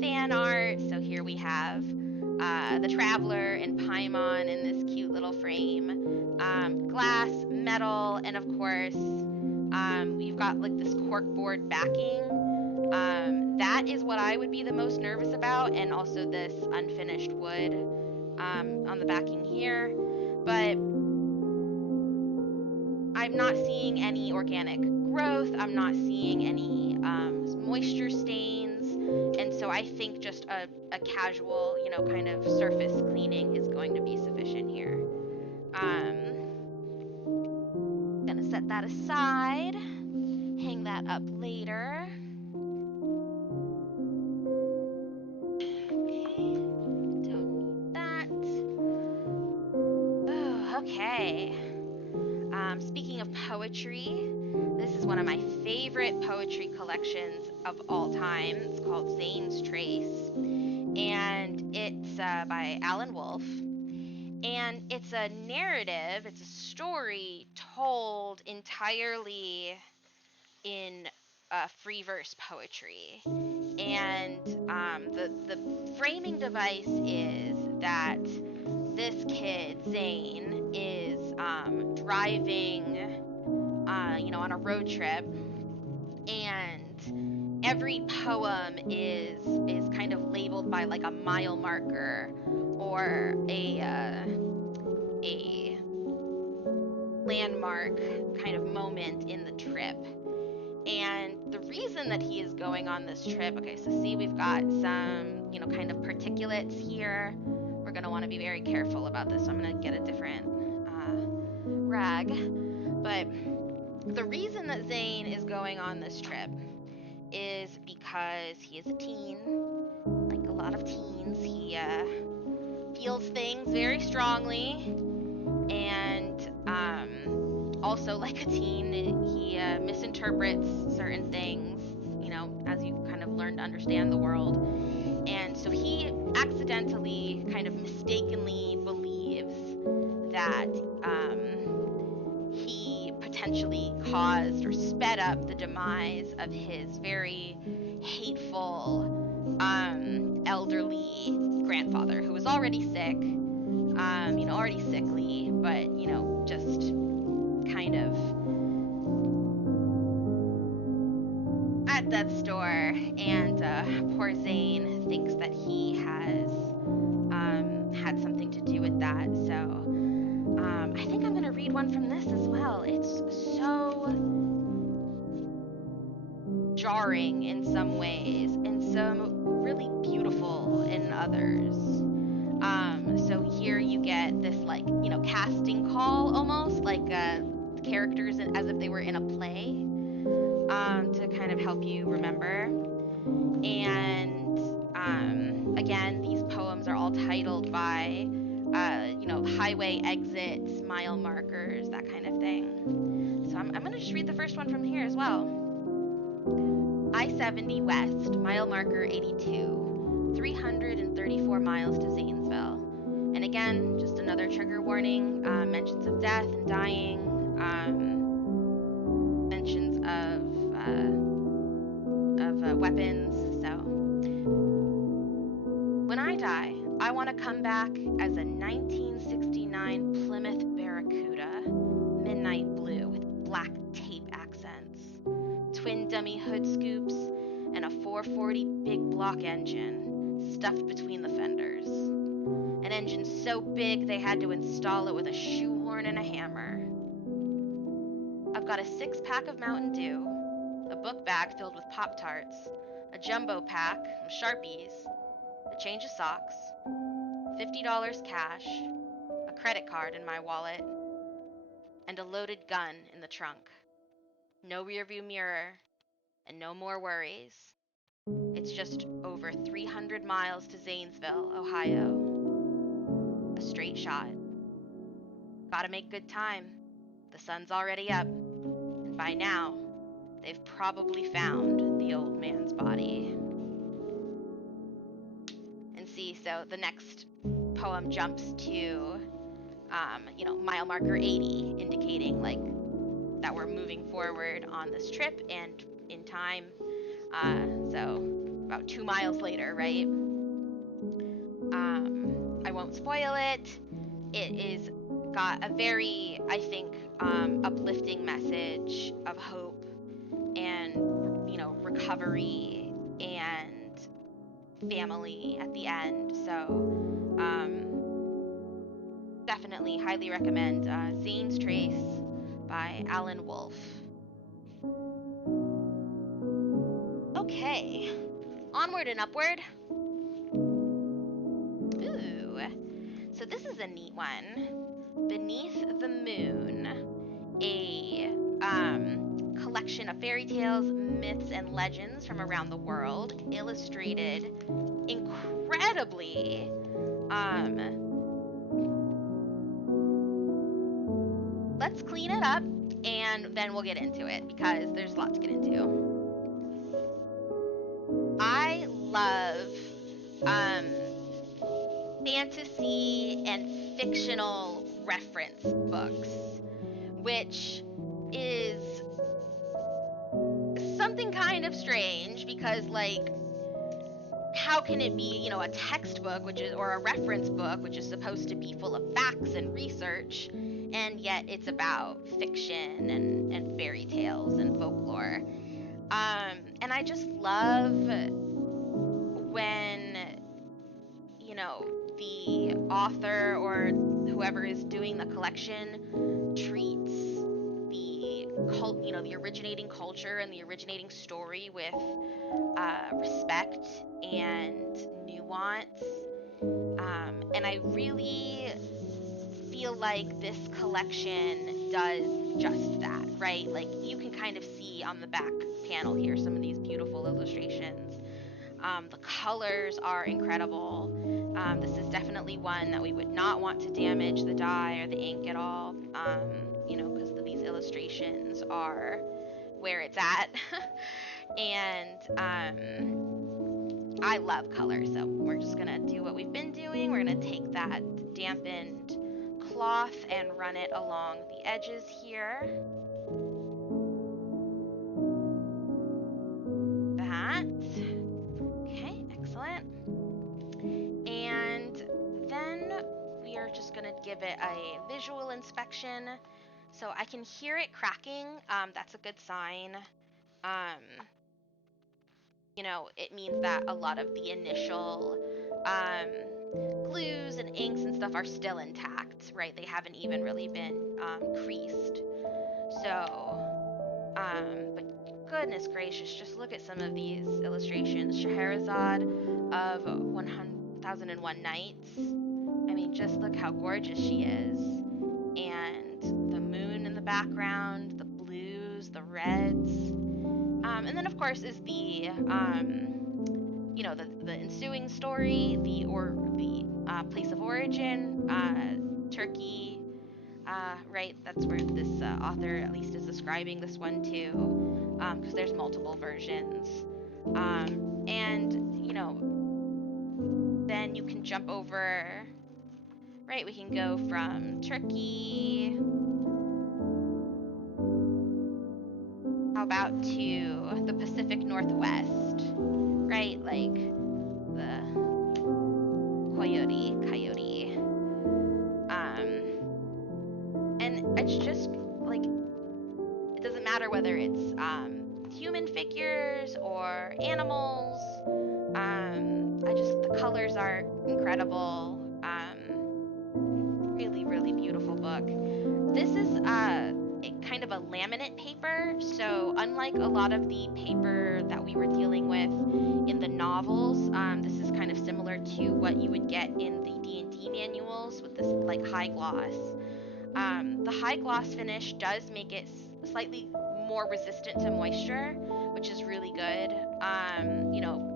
fan art. So here we have the Traveler and Paimon in this cute little frame. Glass, metal, and of course, we've got like this corkboard backing. That is what I would be the most nervous about, and also this unfinished wood on the backing here. But I'm I'm not seeing any organic growth. I'm not seeing any moisture stains. And so I think just a casual, kind of surface cleaning is going to be sufficient here. Gonna set that aside, hang that up later. Okay, don't need that. Oh, okay. Speaking of poetry, this is one of my favorite poetry collections of all time. It's called Zane's Trace, and it's by Alan Wolfe. And it's a narrative, it's a story told entirely in free verse poetry. And the framing device is that this kid, Zane, is driving, on a road trip, and every poem is kind of labeled by like a mile marker or a landmark kind of moment in the trip. And the reason that he is going on this trip, okay, so see, we've got some, kind of particulates here. We're going to want to be very careful about this. So I'm going to get a different rag. But the reason that Zane is going on this trip is because he is a teen. Like a lot of teens, he feels things very strongly. And also, like a teen, he misinterprets certain things, as you kind of learn to understand the world. And so he accidentally, kind of mistakenly believes that he potentially caused or sped up the demise of his very hateful, elderly grandfather, who was already sick, already sickly, but, just kind of at death's door. And poor Zane thinks that he has had something to do with that. So I think I'm going to read one from this as well. It's so jarring in some ways and some really beautiful in others. So here you get this, like, casting call, almost like characters as if they were in a play, to kind of help you remember. And again, these poems are all titled by highway exits, mile markers, that kind of thing. So I'm going to just read the first one from here as well. I-70 West, mile marker 82, 334 miles to Zanesville. And again, just another trigger warning, mentions of death and dying, mentions of weapons. So, when I die, I want to come back as a 1969 Plymouth Barracuda, midnight blue with black tape accents, twin dummy hood scoops, and a 440 big block engine stuffed between the fenders. An engine so big they had to install it with a shoehorn and a hammer. I've got a 6-pack of Mountain Dew, a book bag filled with Pop-Tarts, a jumbo pack of Sharpies, a change of socks, $50 cash, a credit card in my wallet, and a loaded gun in the trunk. No rearview mirror, and no more worries. It's just over 300 miles to Zanesville, Ohio. A straight shot. Gotta make good time. The sun's already up, and by now, they've probably found the old man's body. And see, so the next poem jumps to, mile marker 80, indicating, like, that we're moving forward on this trip and in time. So about 2 miles later, right? I won't spoil it. It is got a very, I think, uplifting message of hope and, recovery and family at the end. So definitely highly recommend Zane's Trace by Alan Wolfe. Okay, onward and upward. Ooh, so this is a neat one. Beneath the Moon, a collection of fairy tales, myths, and legends from around the world, illustrated incredibly. Let's clean it up and then we'll get into it because there's a lot to get into. I love fantasy and fictional reference books, which is something kind of strange because, like, how can it be, a textbook, or a reference book, which is supposed to be full of facts and research, and yet it's about fiction and fairy tales and folklore. And I just love when, the author or whoever is doing the collection treats the originating culture and the originating story with respect and nuance. And I really feel like this collection does just that, right? Like, you can kind of see on the back panel here some of these beautiful illustrations. The colors are incredible. This is definitely one that we would not want to damage the dye or the ink at all, because these illustrations are where it's at. And I love color, so we're just gonna do what we've been doing. We're gonna take that dampened cloth and run it along the edges here. That. Okay, excellent. And then we are just gonna give it a visual inspection. So I can hear it cracking. That's a good sign. It means that a lot of the initial glues and inks and stuff are still intact, right? They haven't even really been creased. So, but goodness gracious, just look at some of these illustrations. Scheherazade of 1001 Nights. I mean, just look how gorgeous she is. And the moon in the background, the blues, the reds. And then, of course, is the ensuing story, the place of origin, Turkey, right? That's where this author at least is describing this one too, because there's multiple versions. And then you can jump over, right? We can go from Turkey. How about to the Pacific Northwest, right? Like the coyote. And it's just like, it doesn't matter whether it's human figures or animals. The colors are incredible. Really, really beautiful book. This is kind of a laminate paper, so unlike a lot of the paper that we were dealing with in the novels, this is kind of similar to what you would get in the D&D manuals with this like high gloss. The high gloss finish does make it slightly more resistant to moisture, which is really good.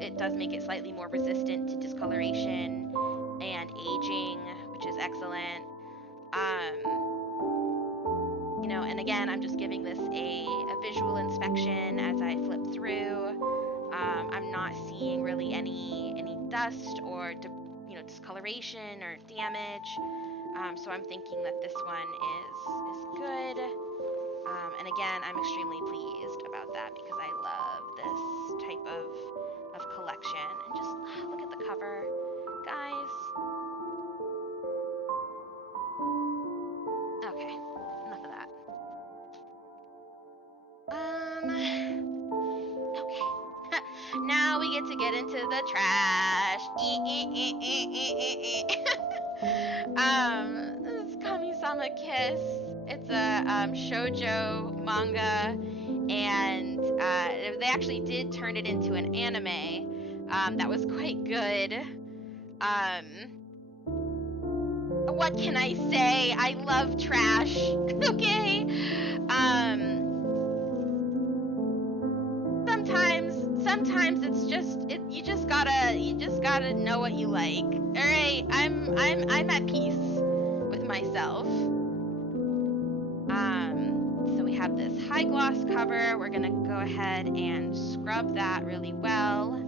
It does make it slightly more resistant to discoloration and aging, which is excellent. And again, I'm just giving this a visual inspection as I flip through. I'm not seeing really any dust or discoloration or damage. So I'm thinking that this one is good. And again, I'm extremely pleased about that because I love this type of collection. And just look at the cover, guys. Okay, enough of that. Okay. Now we get into the trash. This is Kami-sama Kiss. It's It's a shoujo manga, and they actually did turn it into an anime that was quite good. What can I say? I love trash. Okay. Sometimes it's just you just gotta know what you like. All right, I'm at peace with myself. So we have this high gloss cover. We're gonna go ahead and scrub that really well.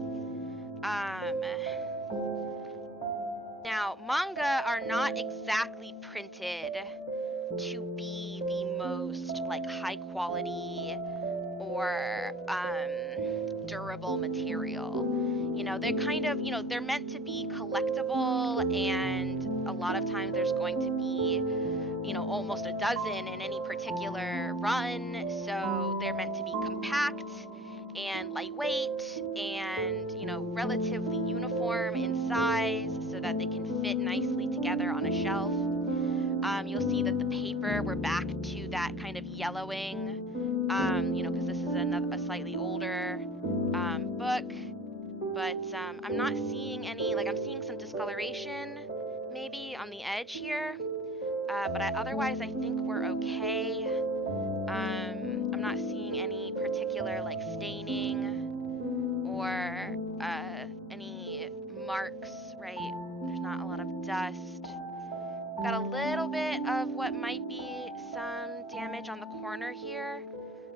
Now manga are not exactly printed to be the most like high quality or durable material. You know, they're kind of, you know, they're meant to be collectible, and a lot of times there's going to be, you know, almost a dozen in any particular run, so they're meant to be compact and lightweight and, you know, relatively uniform in size so that they can fit nicely together on a shelf. You'll see that the paper, we're back to that kind of yellowing, you know, because this is a slightly older book, but I'm not seeing any, like I'm seeing some discoloration maybe on the edge here, but otherwise I think we're okay. I'm not seeing any particular like staining or any marks, right? There's not a lot of dust. Got a little bit of what might be some damage on the corner here.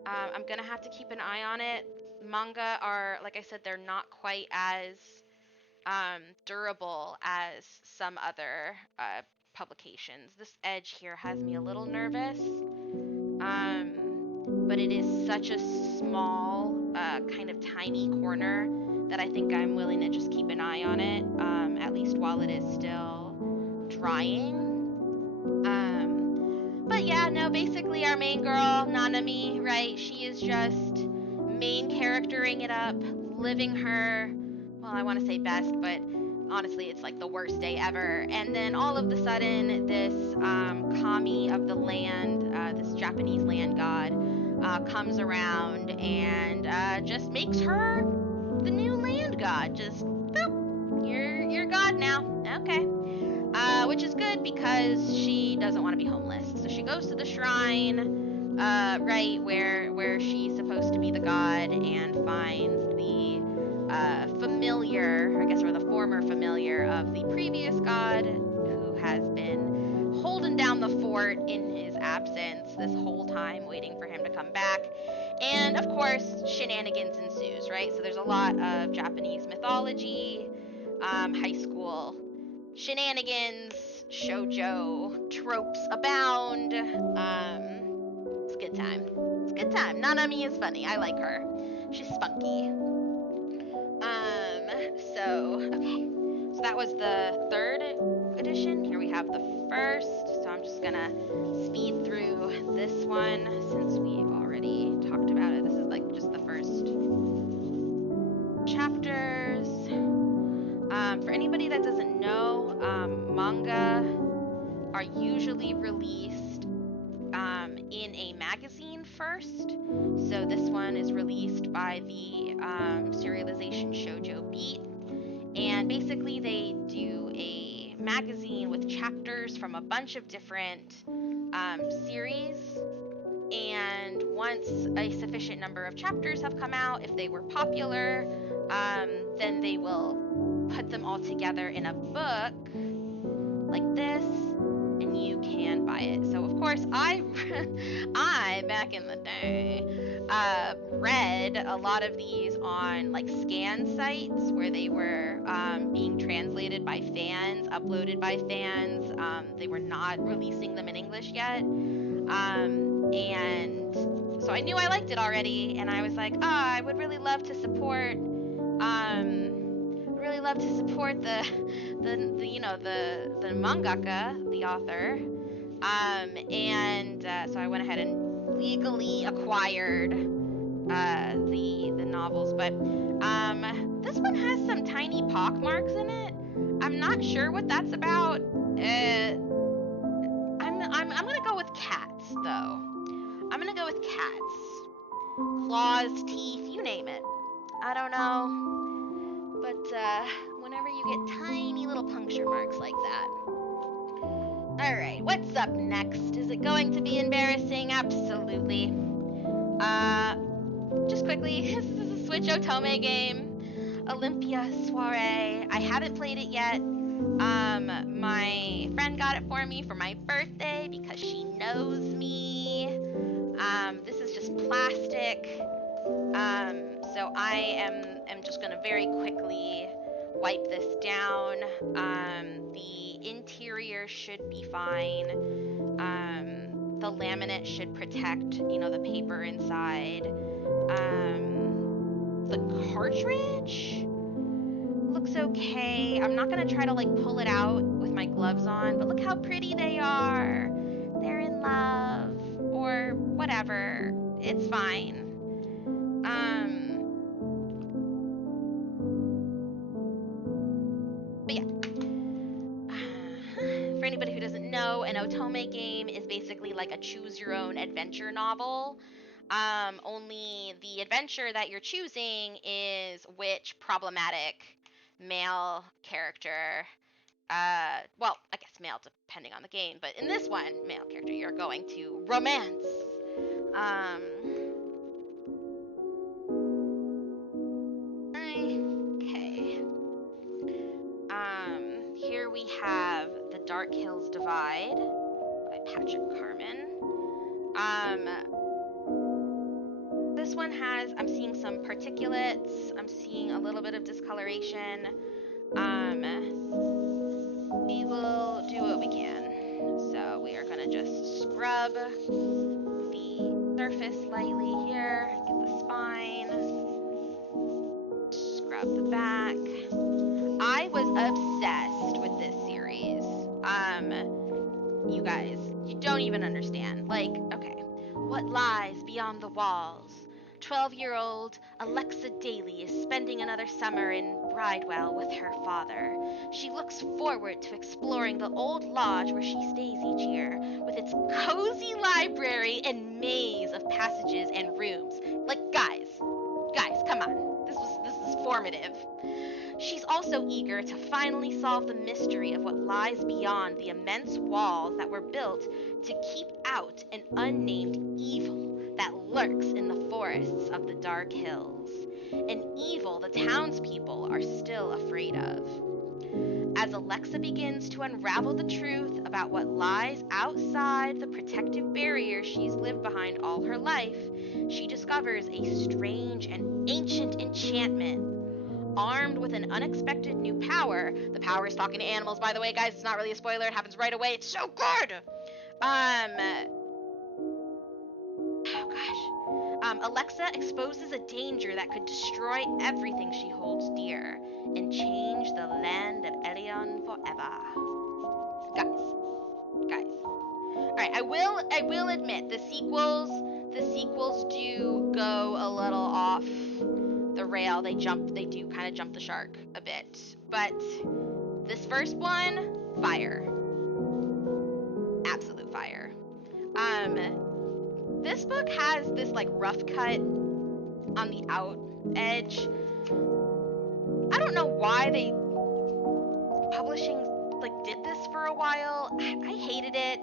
I'm gonna have to keep an eye on it. Manga are, like I said, they're not quite as durable as some other publications. This edge here has me a little nervous, but it is such a small, kind of tiny corner that I think I'm willing to just keep an eye on it, at least while it is still drying. But yeah, no, basically our main girl, Nanami, right? She is just main charactering it up, living her, well, I want to say best, but honestly, it's like the worst day ever. And then all of a sudden, this kami of the land, this Japanese land god, comes around and just makes her the new land god. Just, boop, you're god now. Okay. Which is good because she doesn't want to be homeless. So she goes to the shrine, right, where she's supposed to be the god, and finds the familiar, I guess, or the former familiar of the previous god, who has been holding down the fort in his absence this whole time, waiting for him to come back. And of course, shenanigans ensues, right? So there's a lot of Japanese mythology, high school shenanigans, shoujo tropes abound. It's a good time. It's a good time. Nanami is funny. I like her. She's spunky. Okay. So that was the third edition. Here we have the first. So I'm just gonna speed through this one since we've already talked about it. This is like just the first chapters. For anybody that doesn't know, manga are usually released in a magazine first. So this one is released by the serialization Shoujo Beat. And basically they do a magazine with chapters from a bunch of different series. And once a sufficient number of chapters have come out, if they were popular, then they will put them all together in a book like this, and you can buy it. So of course I back in the day read a lot of these on like scan sites where they were being translated by fans, uploaded by fans. They were not releasing them in English yet, and so I knew I liked it already, and I was like, I would really love to support the you know, the mangaka, the author, and so I went ahead and legally acquired the novels. But this one has some tiny pock marks in it. I'm not sure what that's about. I'm gonna go with cats. though. I'm gonna go with cats. Claws, teeth, you name it. I don't know. But whenever you get tiny little puncture marks like that. Alright, what's up next? Is it going to be embarrassing? Absolutely. Just quickly, this is a Switch Otome game. Olympia Soiree. I haven't played it yet. My friend got it for me for my birthday because she knows me. This is just plastic. So I am just gonna very quickly wipe this down. The interior should be fine. The laminate should protect, the paper inside. The cartridge looks okay. I'm not gonna try to pull it out with my gloves on, but look how pretty they are. They're in love or whatever. It's fine. But yeah. For anybody who doesn't know, an Otome game is basically like a choose your own adventure novel. Only the adventure that you're choosing is which problematic male character, well, I guess male depending on the game, but in this one, male character you're going to romance. Okay. Here we have The Dark Hills Divide by Patrick Carman. This one has, I'm seeing some particulates, I'm seeing a little bit of discoloration. We will do what we can. So we are gonna just scrub the surface lightly here, get the spine, scrub the back. I was obsessed with this series. You guys, you don't even understand. Okay, what lies beyond the walls? 12-year-old Alexa Daly is spending another summer in Bridewell with her father. She looks forward to exploring the old lodge where she stays each year, with its cozy library and maze of passages and rooms. Guys, come on. This is formative. She's also eager to finally solve the mystery of what lies beyond the immense walls that were built to keep out an unnamed evil that lurks in the forests of the Dark Hills. An evil the townspeople are still afraid of. As Alexa begins to unravel the truth about what lies outside the protective barrier she's lived behind all her life, she discovers a strange and ancient enchantment. Armed with an unexpected new power, the power is talking to animals, by the way, guys, it's not really a spoiler, it happens right away, it's so good! Alexa exposes a danger that could destroy everything she holds dear and change the land of Elion forever. Guys. Alright, I will admit, the sequels do go a little off the rail. They do kind of jump the shark a bit. But this first one, fire. Absolute fire. This book has this rough cut on the out edge. I don't know why they publishing did this for a while. I hated it.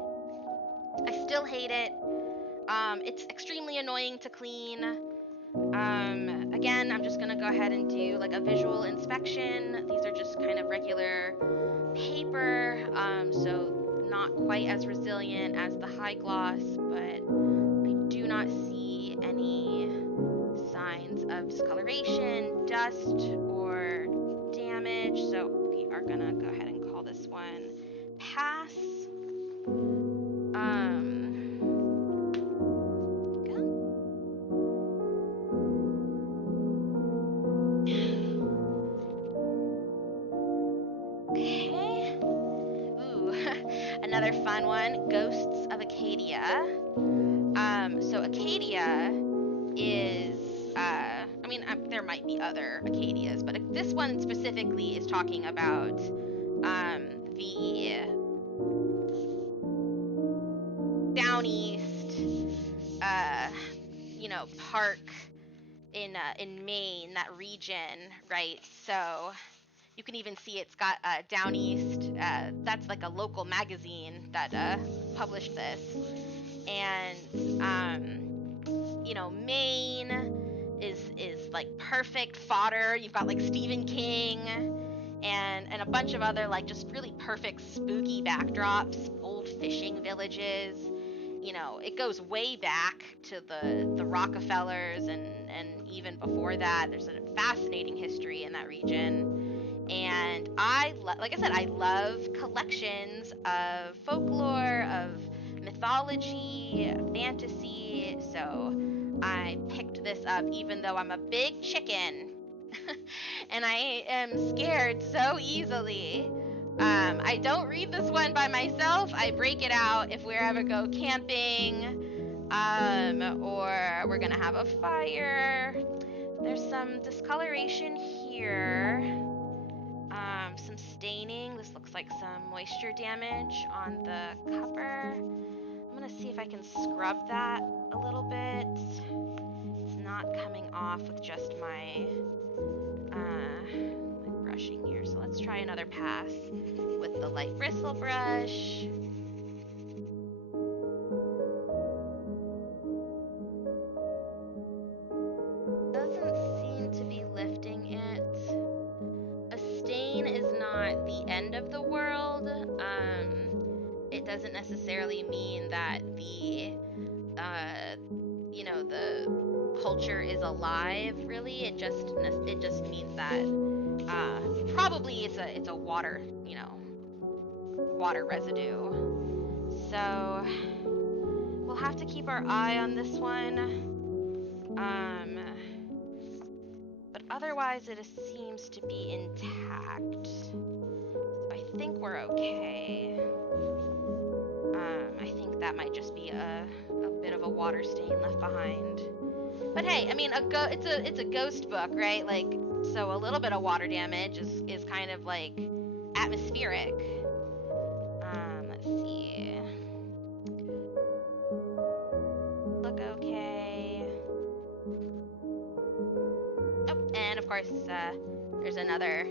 I still hate it. It's extremely annoying to clean. Again, I'm just gonna go ahead and do a visual inspection. These are just kind of regular paper, so not quite as resilient as the high gloss, but I do not see any signs of discoloration, dust, or damage, so we are gonna go ahead and call this one pass. Another fun one, Ghosts of Acadia. So Acadia is, there might be other Acadias, but this one specifically is talking about the down east park in Maine, that region, right? So you can even see it's got Down East. That's like a local magazine that published this, and Maine is like perfect fodder. You've got like Stephen King and a bunch of other like just really perfect spooky backdrops, old fishing villages. It goes way back to the Rockefellers and even before that. There's a fascinating history in that region. And like I said, I love collections of folklore, of mythology, fantasy. So I picked this up even though I'm a big chicken and I am scared so easily. I don't read this one by myself. I break it out if we ever go camping, or we're gonna have a fire. There's some discoloration here, some staining. This looks like some moisture damage on the cover. I'm gonna see if I can scrub that a little bit. It's not coming off with just my brushing here, so let's try another pass with the light bristle brush. Doesn't seem to be lifting it. A stain is not the end of the world. It doesn't necessarily mean that the culture is alive, really. It just means that probably it's a water residue. So we'll have to keep our eye on this one. But otherwise it seems to be intact. So I think we're okay. I think that might just be a bit of a water stain left behind. But hey, I mean, it's a ghost book, right? Like, so a little bit of water damage is kind of like atmospheric. Let's see. Look okay. Oh, and of course, there's another.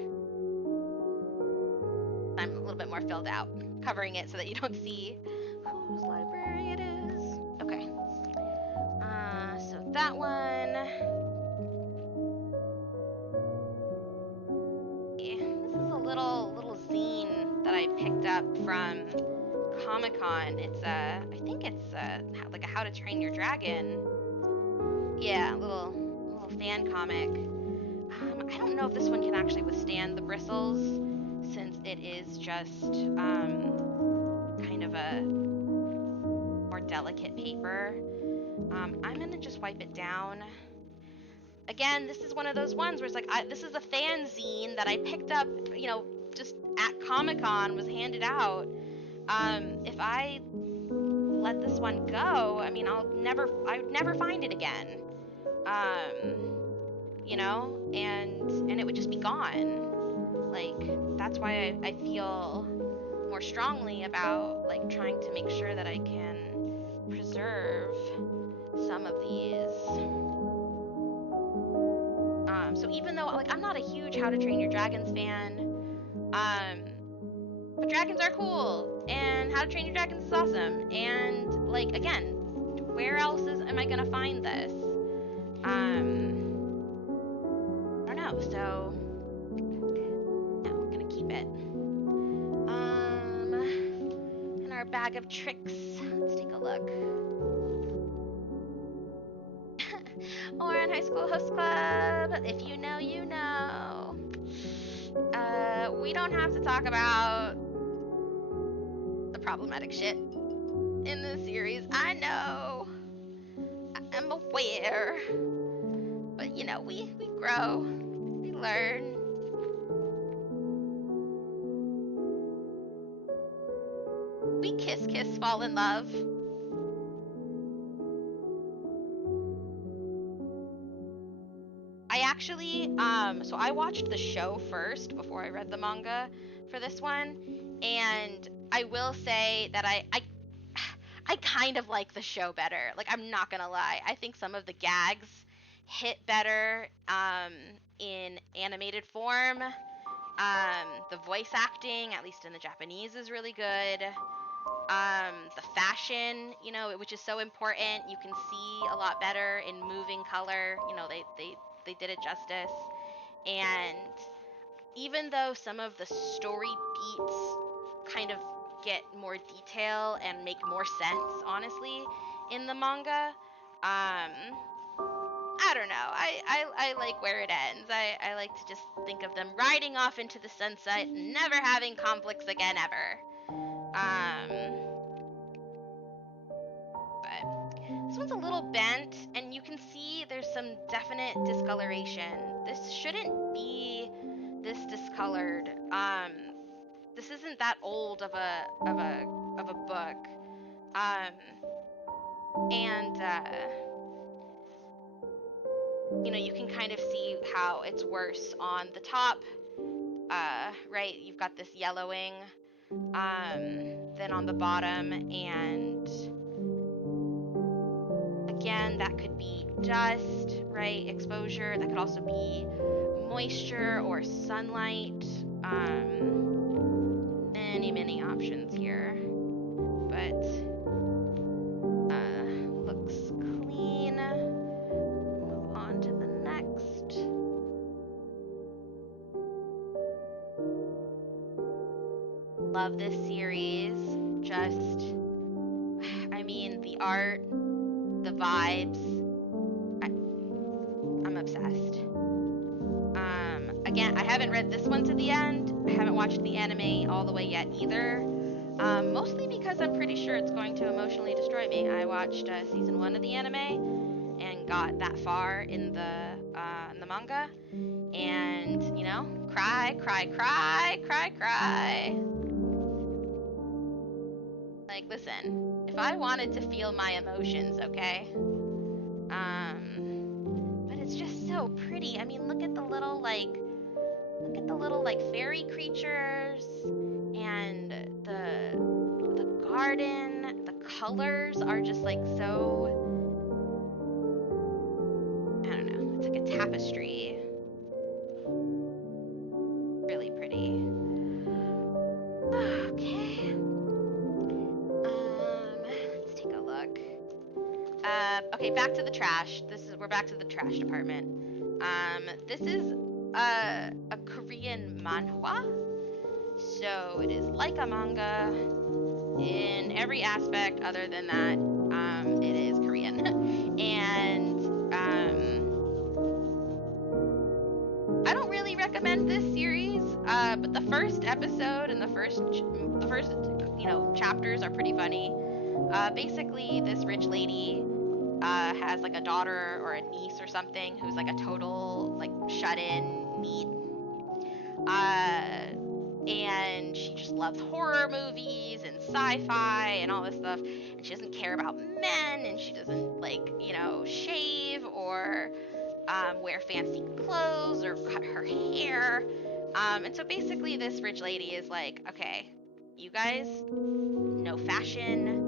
I'm a little bit more filled out, covering it so that you don't see whose library it is. Okay. So that one. This is a little zine that I picked up from Comic-Con. It's I think it's like a How to Train Your Dragon. Yeah, little fan comic. I don't know if this one can actually withstand the bristles, since it is just kind of a more delicate paper. I'm gonna just wipe it down. Again, this is one of those ones where it's like, this is a fanzine that I picked up, just at Comic-Con, was handed out. If I let this one go, I mean, I would never find it again. And it would just be gone. Like, that's why I feel more strongly about, like, trying to make sure that I can preserve some of these. So even though, like, I'm not a huge How to Train Your Dragons fan, but dragons are cool, and How to Train Your Dragons is awesome, and, like, again, where else am I gonna find this? I don't know, so, no, I'm gonna keep it. In our bag of tricks, let's take a look. Ouran High School Host Club, if you know, you know. We don't have to talk about the problematic shit in this series. I know. I'm aware. But, we grow. We learn. We kiss, fall in love. I actually, so I watched the show first before I read the manga for this one, and I will say that I I kind of like the show better. Like, I'm not gonna lie. I think some of the gags hit better in animated form. The voice acting, at least in the Japanese, is really good. The fashion, which is so important, you can see a lot better in moving color. They did it justice. And even though some of the story beats kind of get more detail and make more sense, honestly, in the manga, I don't know. I like where it ends. I like to just think of them riding off into the sunset, never having conflicts again ever. But this one's a little bent, and you can see there's some definite discoloration. This shouldn't be this discolored. This isn't that old of a book. And you can kind of see how it's worse on the top. Right, you've got this yellowing. Then on the bottom, and again, that could be dust, right? Exposure. That could also be moisture or sunlight. Many options here. But looks clean. Move on to the next. Love this series. The art, the vibes. I'm obsessed. Again, I haven't read this one to the end. I haven't watched the anime all the way yet either. Mostly because I'm pretty sure it's going to emotionally destroy me. I watched season 1 of the anime and got that far in the manga, and cry. Like, listen, if I wanted to feel my emotions, okay. But it's just so pretty. I mean, look at the little fairy creatures, and the garden. The colors are just like so, I don't know, it's like a tapestry. Really pretty. Okay. Let's take a look. Okay, back to the trash. We're back to the trash department. This is a Korean manhwa, so it is like a manga in every aspect other than that. It is Korean, and I don't really recommend this series. But the first episode and the first chapters are pretty funny. Basically, this rich lady has like a daughter or a niece or something who's like a total like shut-in neat. And she just loves horror movies and sci-fi and all this stuff, and she doesn't care about men, and she doesn't shave or wear fancy clothes or cut her hair. And so basically this rich lady is like, okay, you guys know fashion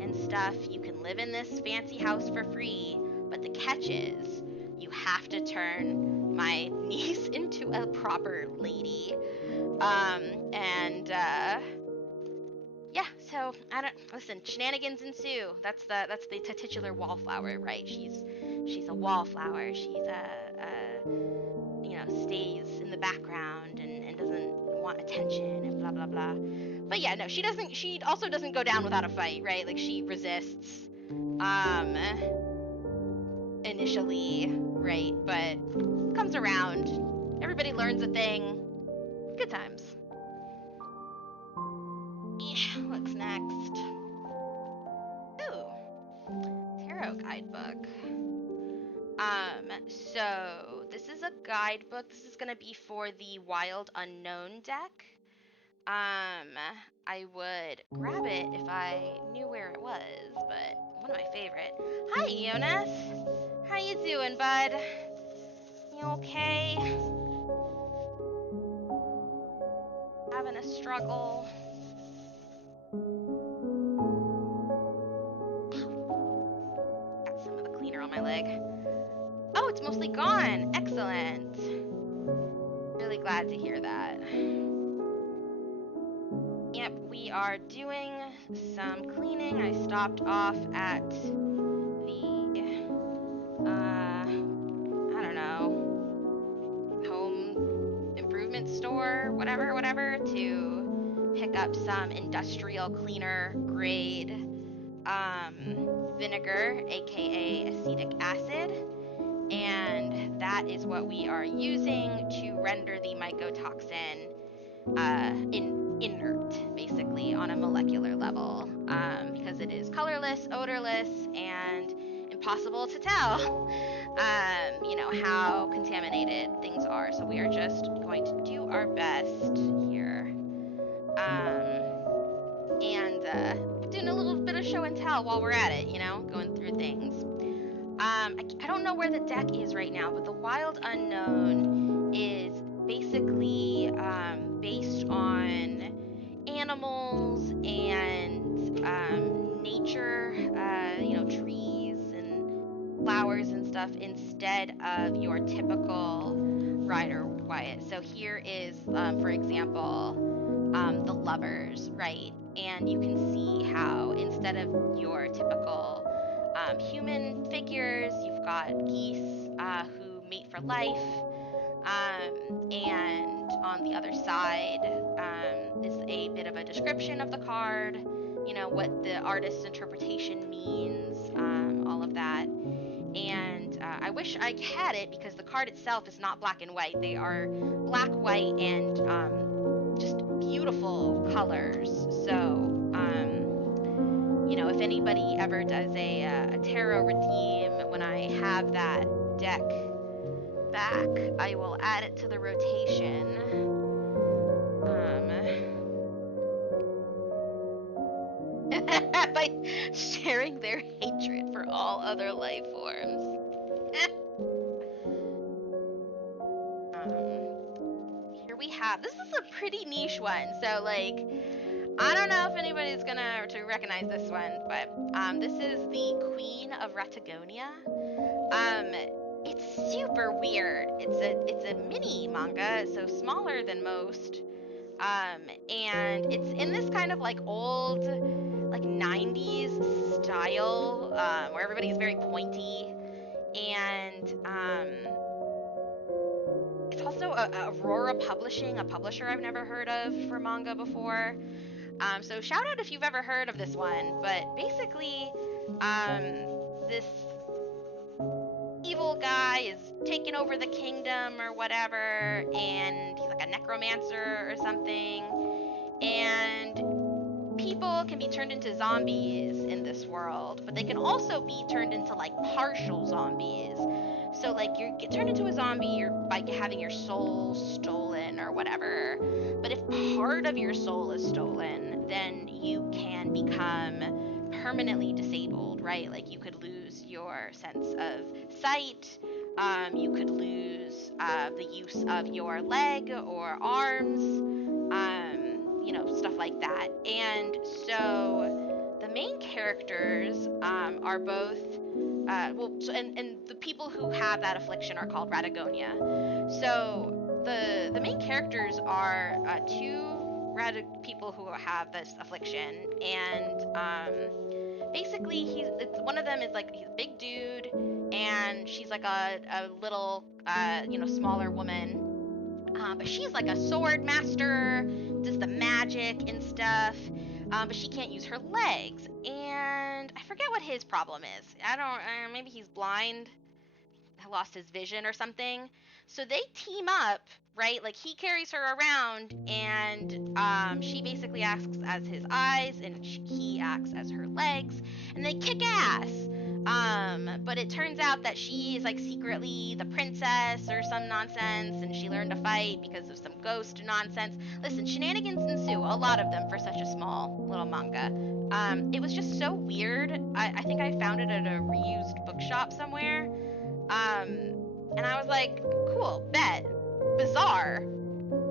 and stuff. You can live in this fancy house for free, but the catch is you have to turn my niece into a proper lady. Yeah, so I don't listen. Shenanigans ensue. That's the titular wallflower, right? She's a wallflower. She's stays in the background and doesn't want attention and blah blah blah. But yeah, no, she doesn't. She also doesn't go down without a fight, right? Like, she resists, initially, right? But comes around. Everybody learns a thing. Good times. Yeah, what's next? Ooh, tarot guidebook. So this is a guidebook. This is gonna be for the Wild Unknown deck. I would grab it if I knew where it was, but one of my favorite. Hi, Jonas. How you doing, bud? You okay? Having a struggle? mostly gone. Excellent. Really glad to hear that. Yep, we are doing some cleaning. I stopped off at the, I don't know, home improvement store, whatever, to pick up some industrial cleaner grade vinegar, aka acetic acid, and that is what we are using to render the mycotoxin inert, basically, on a molecular level, because it is colorless, odorless, and impossible to tell, how contaminated things are. So we are just going to do our best here, and doing a little bit of show and tell while we're at it, going through things. I don't know where the deck is right now, but the Wild Unknown is basically based on animals and nature, trees and flowers and stuff, instead of your typical Rider Wyatt. So here is, for example, the lovers, right? And you can see how instead of your typical human figures, you've got geese who mate for life, and on the other side is a bit of a description of the card, what the artist's interpretation means, all of that. And I wish I had it, because the card itself is not black and white. They are black, white, and just beautiful colors. So if anybody ever does a tarot redeem, when I have that deck back, I will add it to the rotation. By sharing their hatred for all other life forms. Here we have, this is a pretty niche one, so I don't know if anybody's gonna to recognize this one, but this is the Queen of Ratagonia. It's super weird. It's a mini manga, so smaller than most. And it's in this kind of old 90s style, where everybody's very pointy, and it's also Aurora Publishing, a publisher I've never heard of for manga before. So shout out if you've ever heard of this one, but basically, this evil guy is taking over the kingdom or whatever, and he's like a necromancer or something, and people can be turned into zombies in this world, but they can also be turned into partial zombies. So you get turned into a zombie, you're having your soul stolen or whatever. But if part of your soul is stolen, then you can become permanently disabled, right? You could lose your sense of sight, you could lose the use of your leg or arms, stuff like that. And so the main characters are both and the people who have that affliction are called Ratagonia. So the main characters are two people who have this affliction, and basically one of them is he's a big dude, and she's a little smaller woman, but she's a sword master, does the magic and stuff, but she can't use her legs, and I forget what his problem is. I don't, maybe he's blind, lost his vision or something. So they team up, right? He carries her around, and she basically acts as his eyes, and he acts as her legs, and they kick ass. But it turns out that she is secretly the princess or some nonsense, and she learned to fight because of some ghost nonsense. Listen, shenanigans ensue, a lot of them for such a small little manga. It was just so weird. I think I found it at a reused bookshop somewhere. And I was like, cool, bet, bizarre.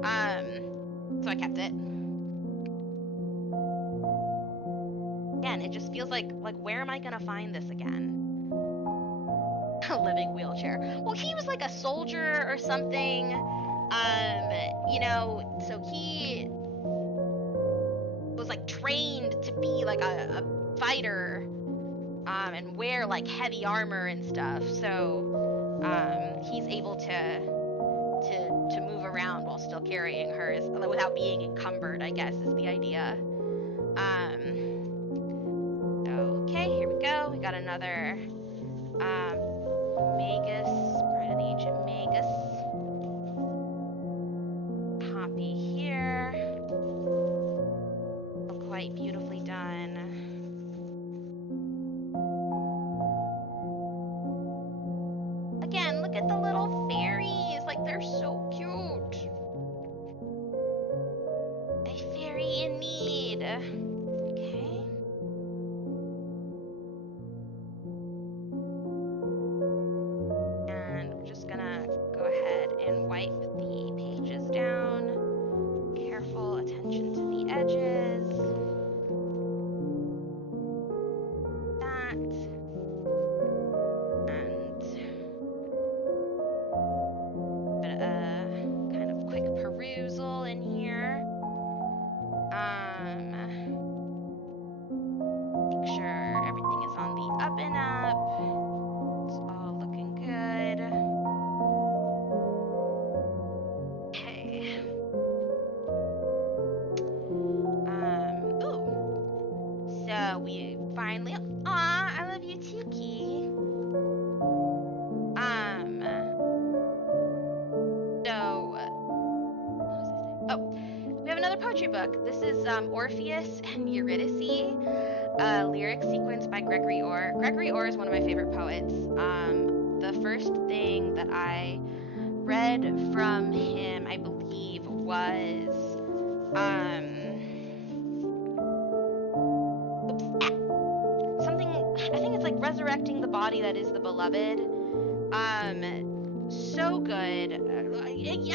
So I kept it. Again, it just feels like where am I gonna find this again? A living wheelchair. Well, he was like a soldier or something. So he was like trained to be like a fighter, and wear like heavy armor and stuff. So, he's able to move around while still carrying her without being encumbered, I guess, is the idea. Okay, here we go. We got another Magus, Bride of the Ancient Magus. Copy here. Quite beautifully done. Again, look at the little fairies. Like, they're so cute. A fairy in need. Okay. And we're just gonna go ahead and wipe the pages down. Careful attention to the edges. That. And kind of quick perusal in here. Make sure everything is on the up and up. It's all looking good. Okay. Ooh. So we finally. Aw, I love you too, Key. We have another poetry book. This is Orpheus and Eurydice, a lyric sequence by Gregory Orr. Gregory Orr is one of my favorite poets. The first thing that I read from him, I believe, was something. I think it's like Resurrecting the Body That Is the Beloved. So good. I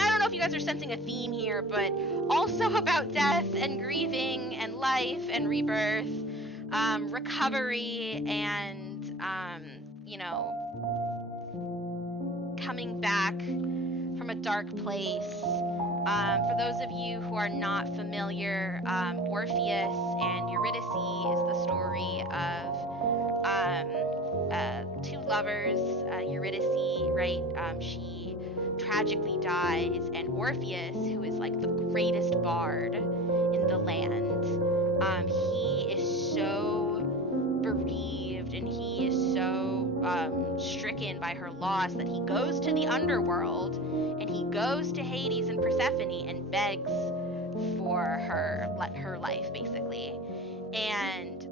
don't know if you guys are sensing a theme here, but also about death and grieving and life and rebirth, recovery, and coming back from a dark place. For those of you who are not familiar, Orpheus and Eurydice is the story of two lovers. Eurydice, right? She tragically dies, and Orpheus, who is like the greatest bard in the land, he is so bereaved and he is so stricken by her loss that he goes to the underworld and he goes to Hades and Persephone and begs for her life, basically. And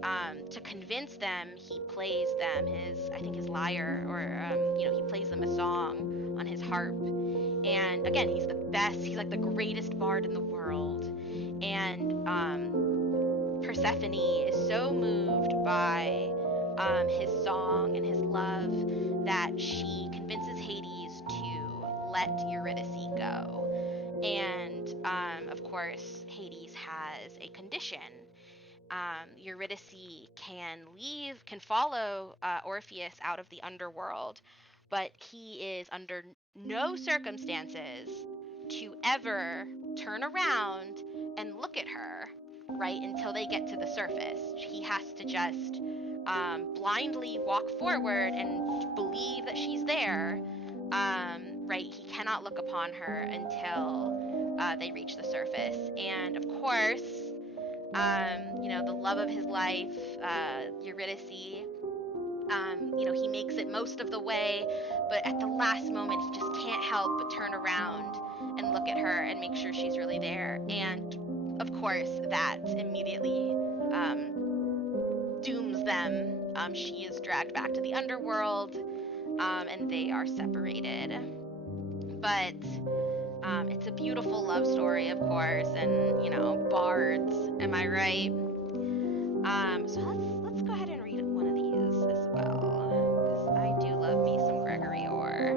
to convince them, he plays them his lyre, or he plays them a song on his harp. And again, he's the best. He's like the greatest bard in the world. And Persephone is so moved by his song and his love that she convinces Hades to let Eurydice go. And of course, Hades has a condition. Eurydice can follow Orpheus out of the underworld, but he is under no circumstances to ever turn around and look at her, right, until they get to the surface. He has to just blindly walk forward and believe that she's there, right? He cannot look upon her until they reach the surface. And of course, the love of his life, Eurydice, he makes it most of the way, but at the last moment, he just can't help but turn around and look at her and make sure she's really there. And of course, that immediately dooms them. She is dragged back to the underworld, and they are separated. But it's a beautiful love story, of course, and bards. Am I right? So let's go ahead and read one of these as well, because I do love me some Gregory Orr.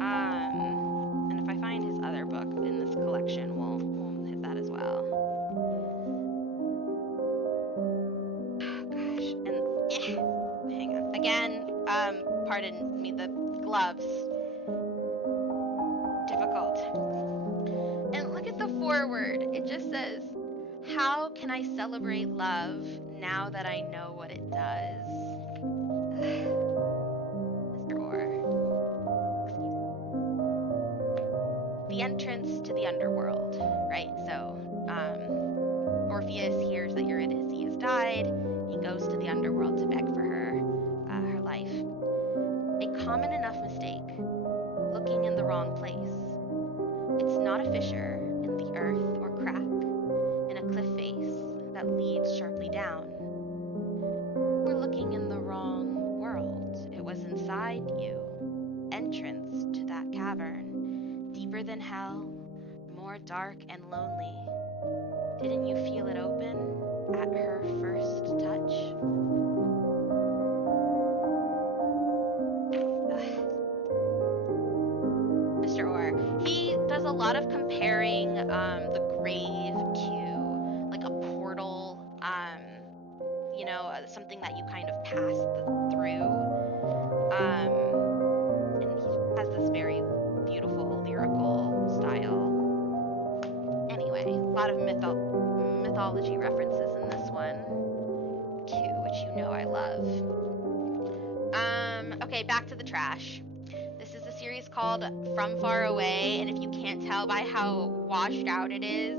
And if I find his other book in this collection, we'll hit that as well. Oh, gosh, and hang on. Again, pardon me, the gloves. Difficult. And look at the foreword. It just says, "How can I celebrate love now that I know what it does?" Mr. Orr. The entrance to the underworld, right? So, Orpheus hears that Eurydice has died. He goes to the underworld to beg for her life. A common enough mistake, looking in the wrong place. It's not a fissure in the earth or crack in a cliff face that leads sharply down. We're looking in the wrong world. It was inside you. Entrance to that cavern, deeper than hell, more dark and lonely. Didn't you feel it open at her first touch? Mr. Orr. He does a lot of comparing the grave to like a portal, something that you kind of pass through. And he has this very beautiful lyrical style. Anyway, a lot of mythology references in this one too, which I love. Okay, back to the trash. This is a series called From Far Away, and if you can't tell by how washed out it is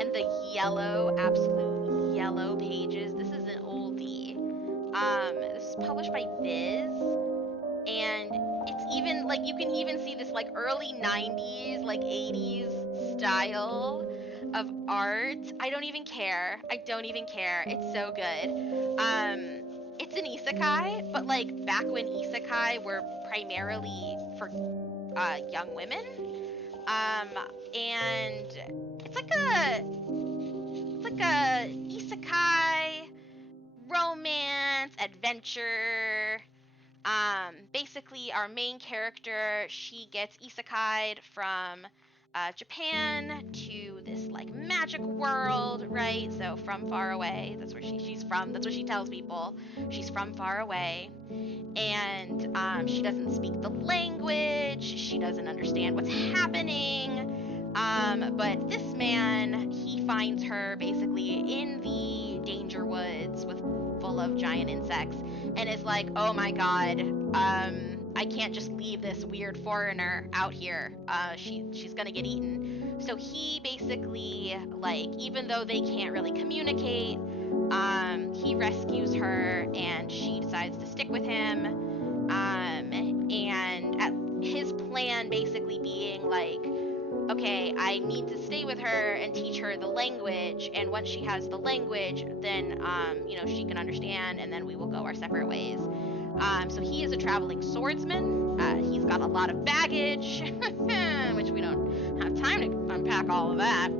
and the yellow, absolute yellow pages, this is an oldie. This is published by Viz, and it's even like you can even see this like early 90s, like 80s style of art. I don't even care. It's so good. It's an isekai, but like back when isekai were primarily for young women. And it's like a isekai romance adventure. Basically our main character, she gets isekai'd from Japan to this like magic world, right? So from far away, that's where she's from. That's what she tells people. She's from far away, and she doesn't speak the language. She doesn't understand what's happening. But this man, he finds her basically in the danger woods full of giant insects, and is like, "Oh my god, I can't just leave this weird foreigner out here. She's gonna get eaten." So he basically, like, even though they can't really communicate, he rescues her, and she decides to stick with him. And his plan basically being like, okay, I need to stay with her and teach her the language, and once she has the language, then she can understand, and then we will go our separate ways. So he is a traveling swordsman. He's got a lot of baggage, which we don't have time to unpack all of that.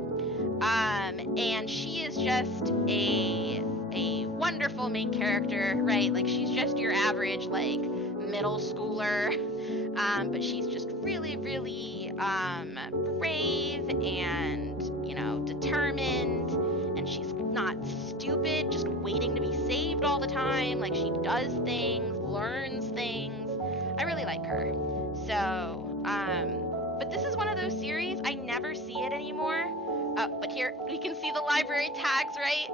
And she is just a wonderful main character, right? Like, she's just your average like middle schooler. But she's just really, really brave and, determined, and she's not stupid, just waiting to be saved all the time. Like, she does things, learns things. I really like her. So, but this is one of those series, I never see it anymore. But here, we can see the library tags, right?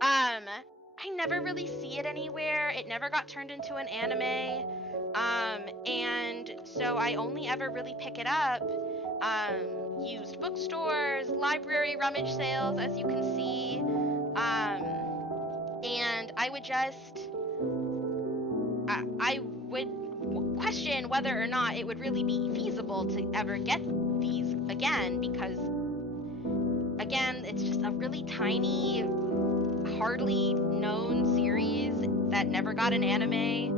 I never really see it anywhere. It never got turned into an anime. And so I only ever really pick it up, used bookstores, library rummage sales, as you can see. And I would I would question whether or not it would really be feasible to ever get these again, because, again, it's just a really tiny, hardly known series that never got an anime.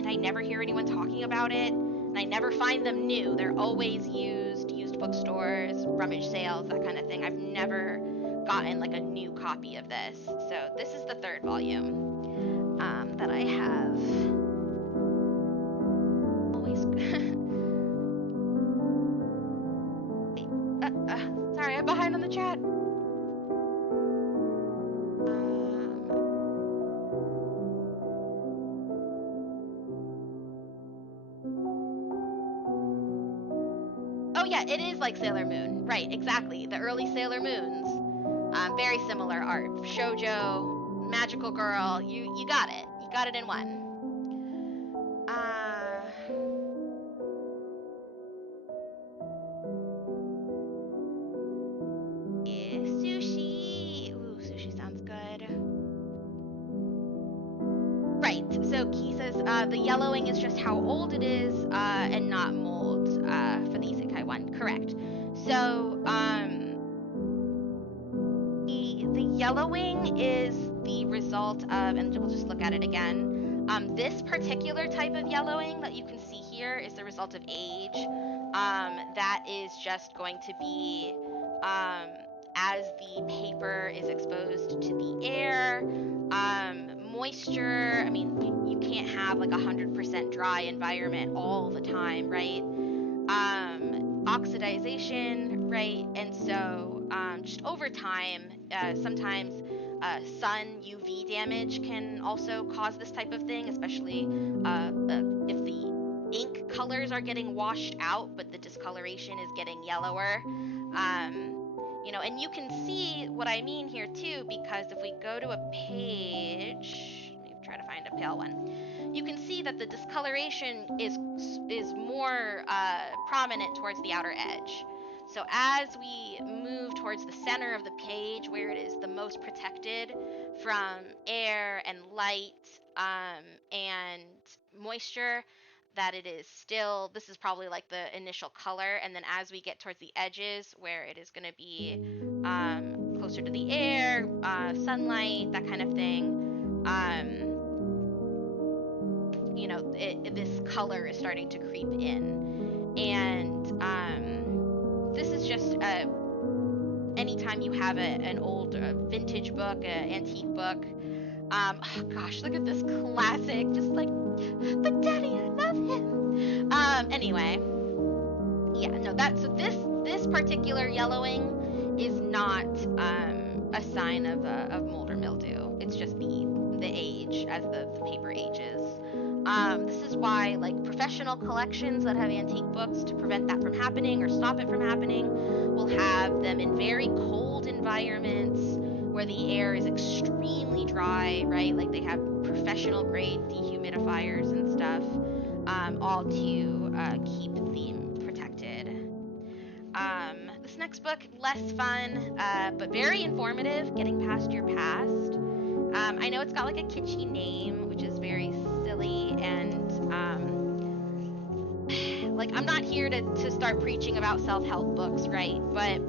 And I never hear anyone talking about it, and I never find them new. They're always used bookstores, rummage sales, that kind of thing. I've never gotten like a new copy of this. So this is the third volume that I have. Always. Sorry, I'm behind on the chat. yeah, it is like Sailor Moon. Right, exactly. The early Sailor Moons. Very similar art. Shoujo, magical girl. You got it. You got it in one. Yeah, sushi. Ooh, sushi sounds good. Right. So Key says the yellowing is just how old it is, and not mold for the isekai one. Correct. So the yellowing is the result of, and we'll just look at it again. This particular type of yellowing that you can see here is the result of age. That is just going to be as the paper is exposed to the air. Moisture, I mean, you can't have like 100% dry environment all the time, right? Oxidization, right? And so just over time, sometimes sun UV damage can also cause this type of thing, especially if the ink colors are getting washed out, but the discoloration is getting yellower. And you can see what I mean here too, because if we go to a page, let me try to find a pale one. You can see that the discoloration is more prominent towards the outer edge. So as we move towards the center of the page, where it is the most protected from air and light and moisture, that it is still, this is probably like the initial color, and then as we get towards the edges where it is going to be closer to the air, sunlight, that kind of thing, this color is starting to creep in. And this is just anytime you have an old vintage book, an antique book. Oh gosh, look at this classic, just like, but Daddy, I love him. Anyway, yeah, no, so this particular yellowing is not a sign of mold or mildew. It's just the age as the paper ages. This is why, like, professional collections that have antique books, to prevent that from happening or stop it from happening, will have them in very cold environments where the air is extremely dry, right? Like, they have professional grade dehumidifiers and stuff, all to keep them protected. This next book, less fun, but very informative, Getting Past Your Past. I know it's got like a kitschy name, which is very silly, and like, I'm not here to start preaching about self-help books, right? But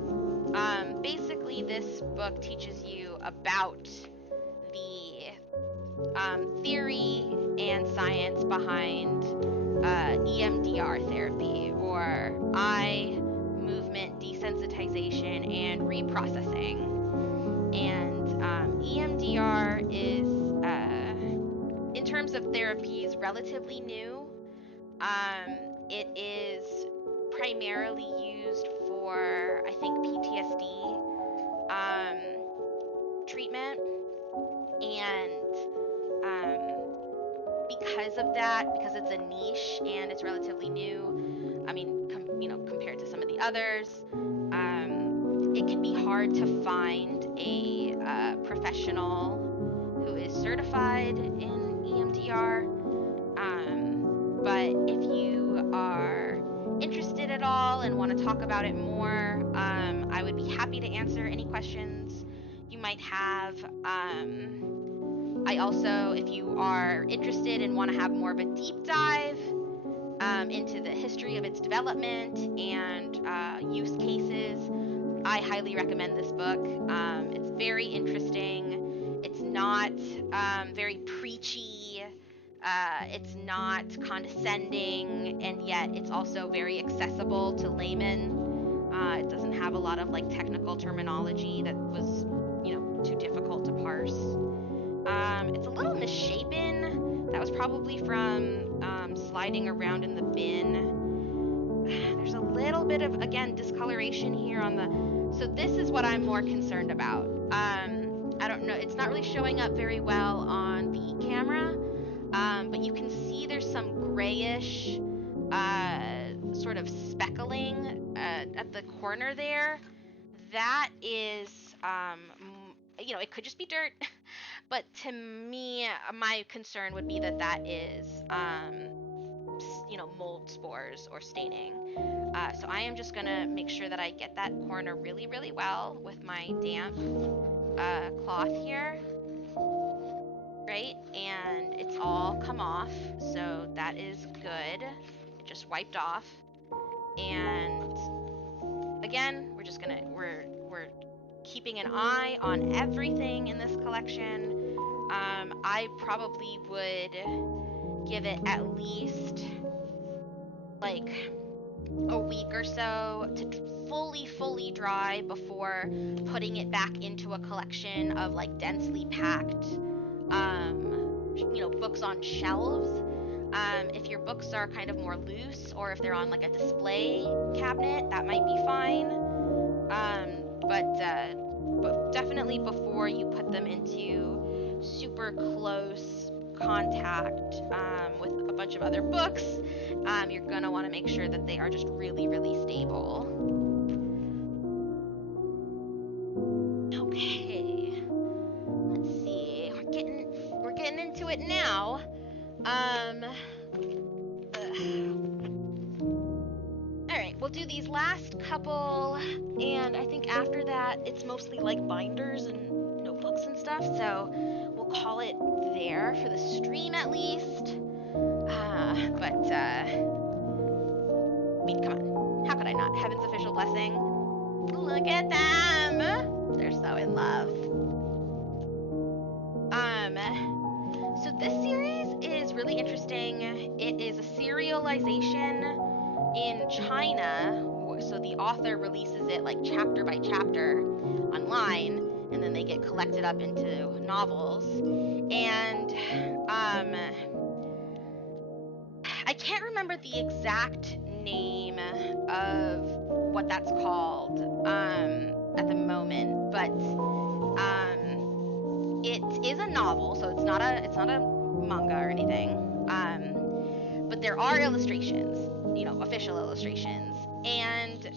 basically this book teaches you about the theory and science behind EMDR therapy, or eye movement desensitization and reprocessing. And EMDR is, in terms of therapies, relatively new. It is primarily used for, I think, PTSD treatment. And because of that, because it's a niche and it's relatively new, I mean, compared to some of the others, it can be hard to find a professional who is certified in EMDR. But if you are interested at all and want to talk about it more, I would be happy to answer any questions you might have. I also, if you are interested and want to have more of a deep dive into the history of its development and use cases, I highly recommend this book. It's very interesting. It's not very preachy. It's not condescending, and yet it's also very accessible to laymen. It doesn't have a lot of like technical terminology that was, too difficult to parse. It's a little misshapen. That was probably from sliding around in the bin. There's a little bit of, again, discoloration here on the... So this is what I'm more concerned about. I don't know. It's not really showing up very well on the camera, but you can see there's some grayish sort of speckling at the corner there, that is, it could just be dirt, but to me, my concern would be that that is, mold spores or staining. So I am just gonna make sure that I get that corner really, really well with my damp cloth here, right? And it's all come off, so that is good. It just wiped off. And again, we're keeping an eye on everything in this collection. I probably would give it at least like a week or so to fully dry before putting it back into a collection of like densely packed books on shelves. If your books are kind of more loose, or if they're on like a display cabinet, that might be fine. But definitely before you put them into super close contact with a bunch of other books, you're gonna want to make sure that they are just really, really stable. Okay, let's see. We're getting into it now. Alright, we'll do these last couple, and I think after that, it's mostly like binders and notebooks and stuff, so we'll call it there for the stream at least. I mean, come on. How could I not? Heaven's official blessing. Look at them! They're so in love. So this series is really interesting. It is a serialization in China, so the author releases it like chapter by chapter online, and then they get collected up into novels. And I can't remember the exact name of what that's called at the moment, but it is a novel, so it's not a manga or anything. But there are illustrations, official illustrations, and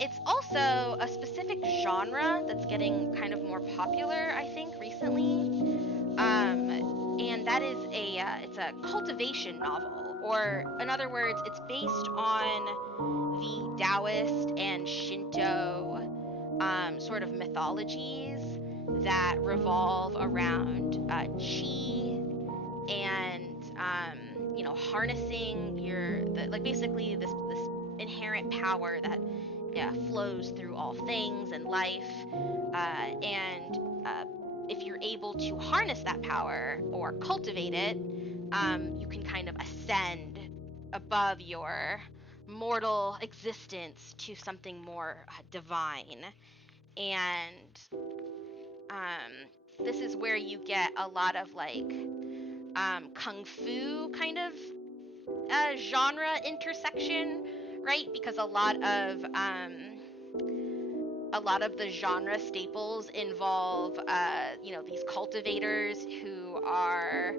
it's also a specific genre that's getting kind of more popular, I think, recently. And that is it's a cultivation novel, or in other words, it's based on the Taoist and Shinto sort of mythologies that revolve around qi and harnessing basically this inherent power that flows through all things in life, and if you're able to harness that power or cultivate it, you can kind of ascend above your mortal existence to something more divine. And this is where you get a lot of like kung fu kind of genre intersection, right? Because a lot of the genre staples involve these cultivators who are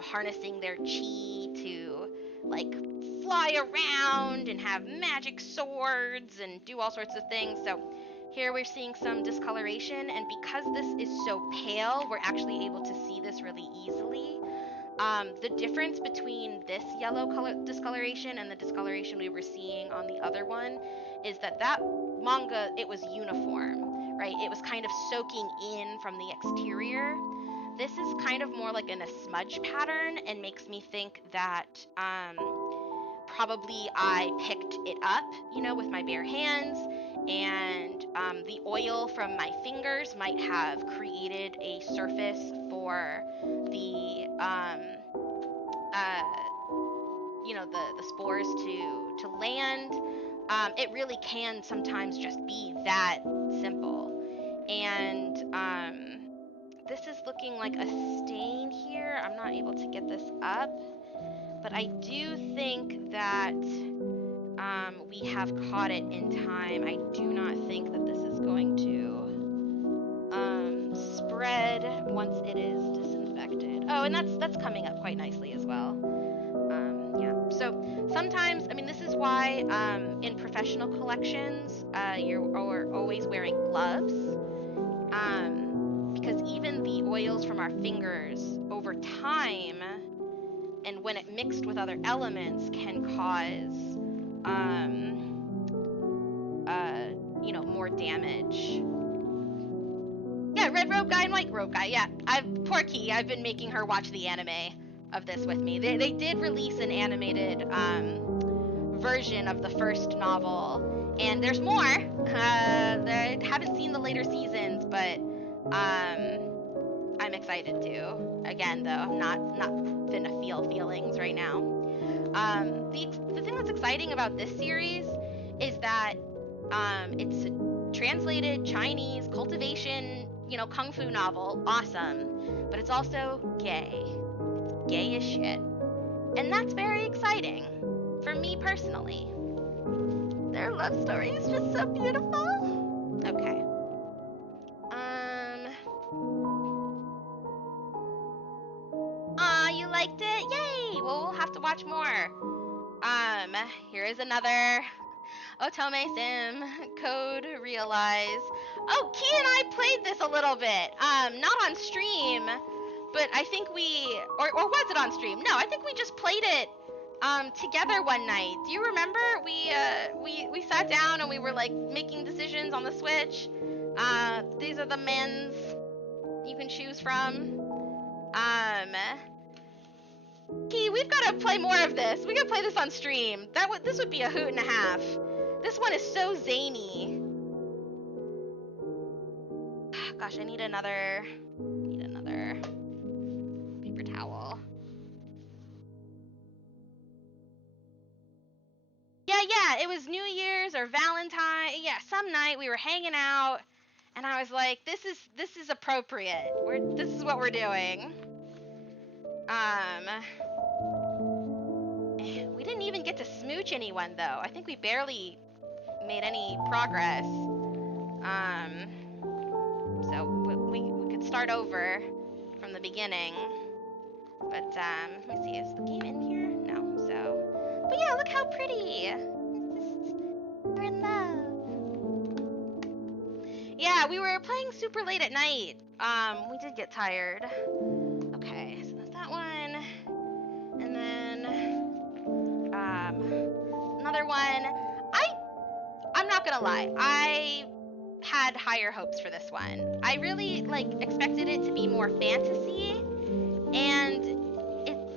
harnessing their chi to like fly around and have magic swords and do all sorts of things. So here we're seeing some discoloration, and because this is so pale, we're actually able to see this really easily. The difference between this yellow color discoloration and the discoloration we were seeing on the other one is that manga, it was uniform, right? It was kind of soaking in from the exterior. This is kind of more like in a smudge pattern, and makes me think that probably I picked it up, with my bare hands, and the oil from my fingers might have created a surface for the the spores to land. It really can sometimes just be that simple. And this is looking like a stain here. I'm not able to get this up, but I do think that we have caught it in time. I do not think that this is going to spread once it is disinfected. Oh, and that's coming up quite nicely as well. Yeah. So sometimes, I mean, this is why in professional collections you're always wearing gloves. Because even the oils from our fingers over time, and when it mixed with other elements, can cause more damage. Yeah, red robe guy and white robe guy. Yeah, poor Key. I've been making her watch the anime of this with me. They did release an animated version of the first novel, and there's more. I haven't seen the later seasons, but I'm excited to. Again, though, I'm not finna feel feelings right now. The thing that's exciting about this series is that it's a translated Chinese cultivation, kung fu novel. Awesome. But it's also gay. It's gay as shit. And that's very exciting. For me personally. Their love story is just so beautiful. Okay. You liked it? Yay! Well, we'll have to watch more. Here is another Otome Sim Code Realize. Oh, Key and I played this a little bit. Not on stream, but I think or was it on stream? No, I think we just played it together one night. Do you remember? We sat down and we were like making decisions on the Switch. These are the men's you can choose from. Key, we've got to play more of this. We gotta play this on stream. This would be a hoot and a half. This one is so zany. Gosh, I need another paper towel. Yeah, it was New Year's or Valentine. Yeah, some night we were hanging out, and I was like, this is appropriate. This is what we're doing. We didn't even get to smooch anyone though. I think we barely made any progress. So we could start over from the beginning. But let me see, is the game in here? No. So, but yeah, look how pretty. We're in love. Yeah, we were playing super late at night. We did get tired. Okay, so that's that one. And then another one. I'm not gonna lie, I had higher hopes for this one. I really expected it to be more fantasy, and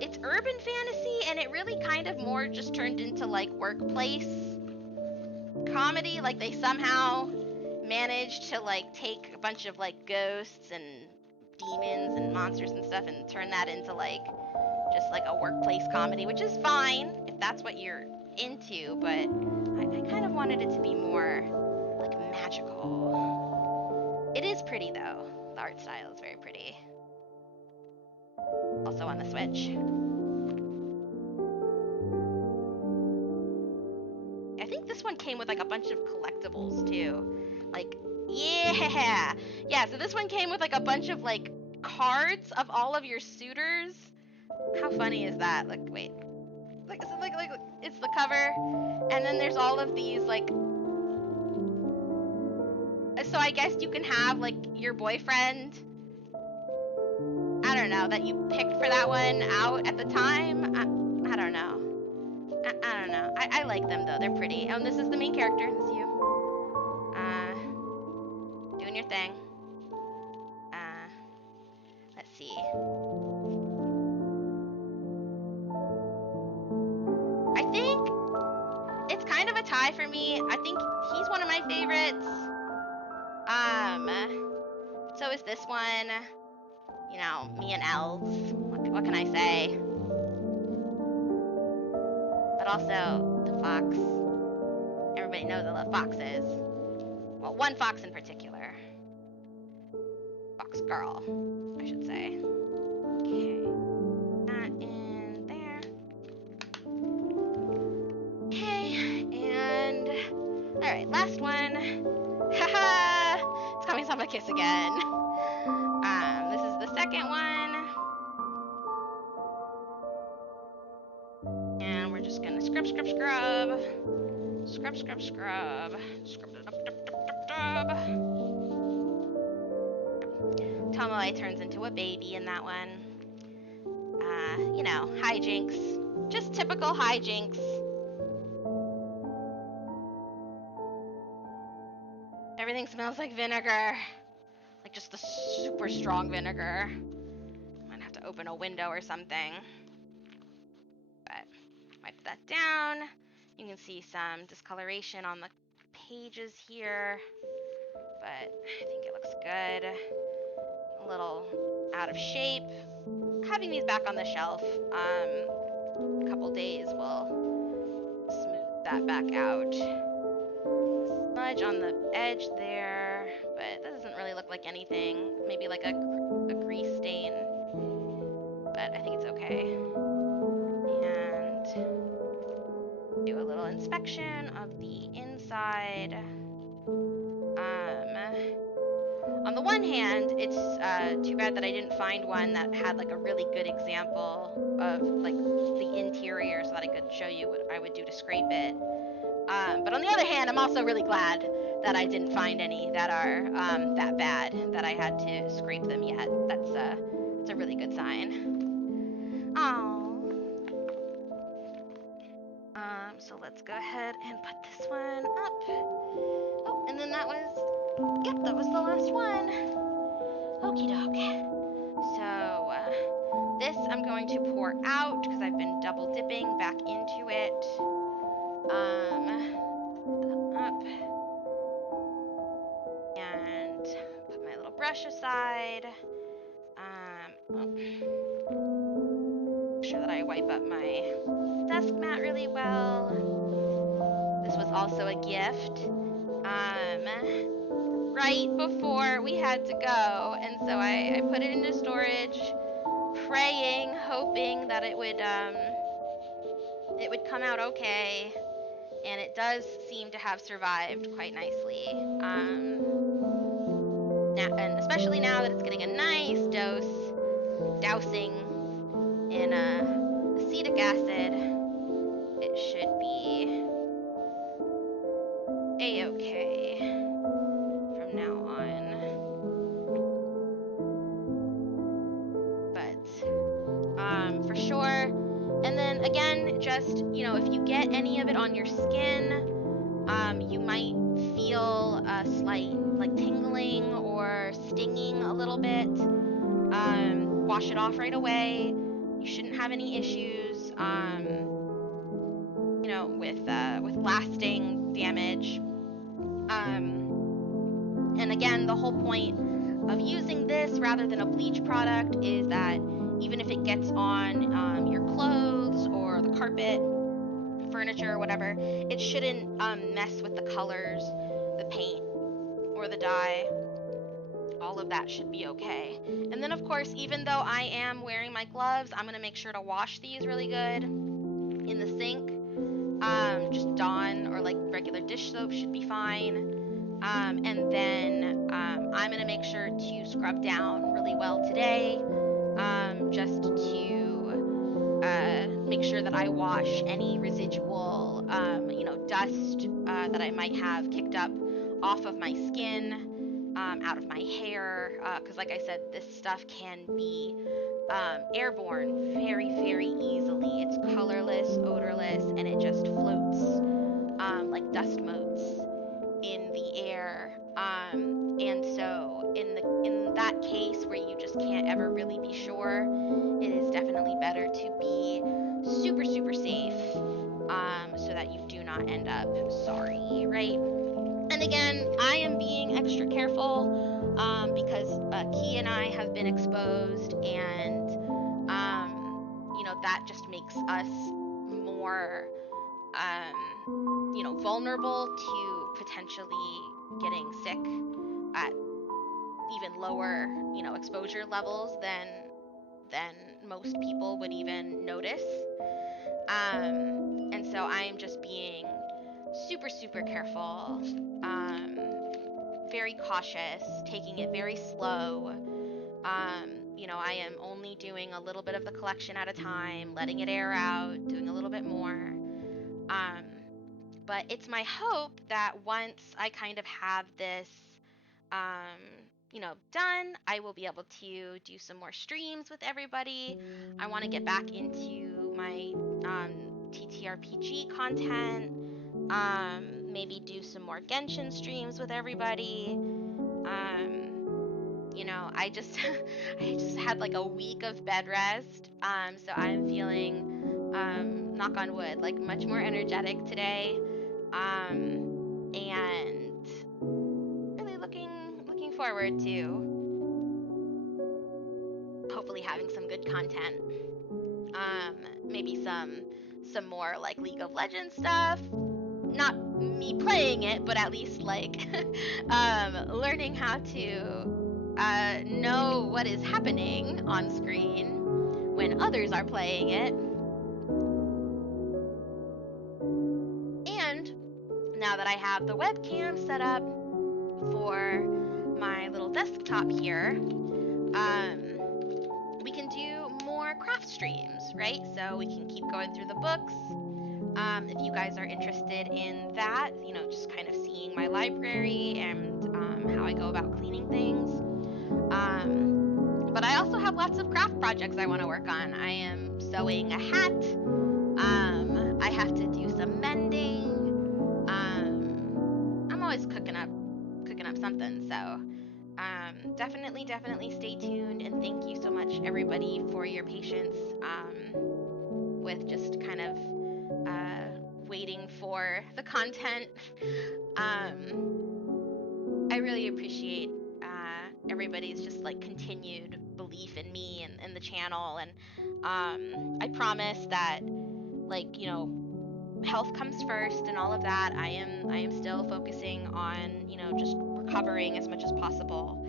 it's urban fantasy, and it really kind of more just turned into workplace comedy. They somehow managed to take a bunch of ghosts and demons and monsters and stuff and turn that into just a workplace comedy, which is fine if that's what you're into, but I kind of wanted it to be more magical. It is pretty though. The art style is very pretty. Also on the Switch. I think this one came with a bunch of collectibles too. Yeah, so this one came with a bunch of cards of all of your suitors. How funny is that? Wait. It's the cover, and then there's all of these so I guess you can have your boyfriend, I don't know, that you picked for that one out at the time. I don't know. I don't know. I like them though. They're pretty. Oh, and this is the main character. This is you. Doing your thing. Let's see. I think it's kind of a tie for me. I think he's one of my favorites. So is this one. Me and Els. What can I say? But also the fox. Everybody knows I love foxes. Well, one fox in particular. Fox girl, I should say. Okay. That in there. Okay, and alright, last one. Haha! It's coming Sama Kiss again. This is the second one. And we're just gonna scrub, scrub, scrub. Scrub, scrub, scrub. Scrub, dub, dub, dub, dub, dub. Tomoe turns into a baby in that one. You know, hijinks. Just typical hijinks. Everything smells like vinegar. Like just the super strong vinegar. Might have to open a window or something. But wipe that down. You can see some discoloration on the pages here. But I think it looks good. A little out of shape. Having these back on the shelf, a couple days will smooth that back out. Smudge on the edge there, but that doesn't really look like anything. Maybe like a grease stain, but I think it's okay. And do a little inspection of the inside. On the one hand, it's too bad that I didn't find one that had like a really good example of like the interior so that I could show you what I would do to scrape it. But on the other hand, I'm also really glad that I didn't find any that are that bad that I had to scrape them yet. That's a really good sign. Oh. So let's go ahead and put this one up. Oh, and then that was the last one. Okie doke. So this I'm going to pour out because I've been double dipping back into it. Up. And put my little brush aside. Make sure that I wipe up my desk mat really well. This was also a gift. Right before we had to go, and so I put it into storage, praying, hoping that it would come out okay, and it does seem to have survived quite nicely. And especially now that it's getting a nice dousing in acetic acid, it should be a-okay from now on. But for sure. And then again, just, you know, if you get any of it on your skin, you might feel a slight like tingling or stinging a little bit. Wash it off right away. You shouldn't have any issues, you know, with lasting damage. And again, the whole point of using this rather than a bleach product is that even if it gets on your clothes or the carpet, furniture, or whatever, it shouldn't mess with the colors, the paint, or the dye. All of that should be okay. And then, of course, even though I am wearing my gloves, I'm going to make sure to wash these really good in the sink. Just Dawn or like regular dish soap should be fine. And then I'm going to make sure to scrub down really well today, just to make sure that I wash any residual, you know, dust that I might have kicked up off of my skin, out of my hair, because like I said, this stuff can be airborne very, very easily. It's colorless, odorless, and it just floats like dust motes in the air. And so in that case where you just can't ever really be sure, it is definitely better to be super, super safe, so that you do not end up sorry, right? And again, I am being extra careful because Key and I have been exposed, and you know, that just makes us more you know, vulnerable to potentially getting sick at even lower, you know, exposure levels than most people would even notice. And so I am just being super, super careful, very cautious, taking it very slow. You know, I am only doing a little bit of the collection at a time, letting it air out, doing a little bit more. But it's my hope that once I kind of have this, um, done, I will be able to do some more streams with everybody. I want to get back into my TTRPG content. Maybe do some more Genshin streams with everybody. I just I just had like a week of bed rest. So I'm feeling, knock on wood, like much more energetic today. And really looking forward to hopefully having some good content. Maybe some more like League of Legends stuff. Not me playing it, but at least like learning how to know what is happening on screen when others are playing it. And now that I have the webcam set up for my little desktop here, we can do more craft streams, right? So we can keep going through the books. If you guys are interested in that, just kind of seeing my library and how I go about cleaning things. But I also have lots of craft projects I want to work on. I am sewing a hat. I have to do some mending. I'm always cooking up something. So definitely stay tuned, and thank you so much everybody for your patience with just kind of waiting for the content. I really appreciate everybody's just like continued belief in me and the channel, and I promise that, like, health comes first and all of that. I am still focusing on, just recovering as much as possible.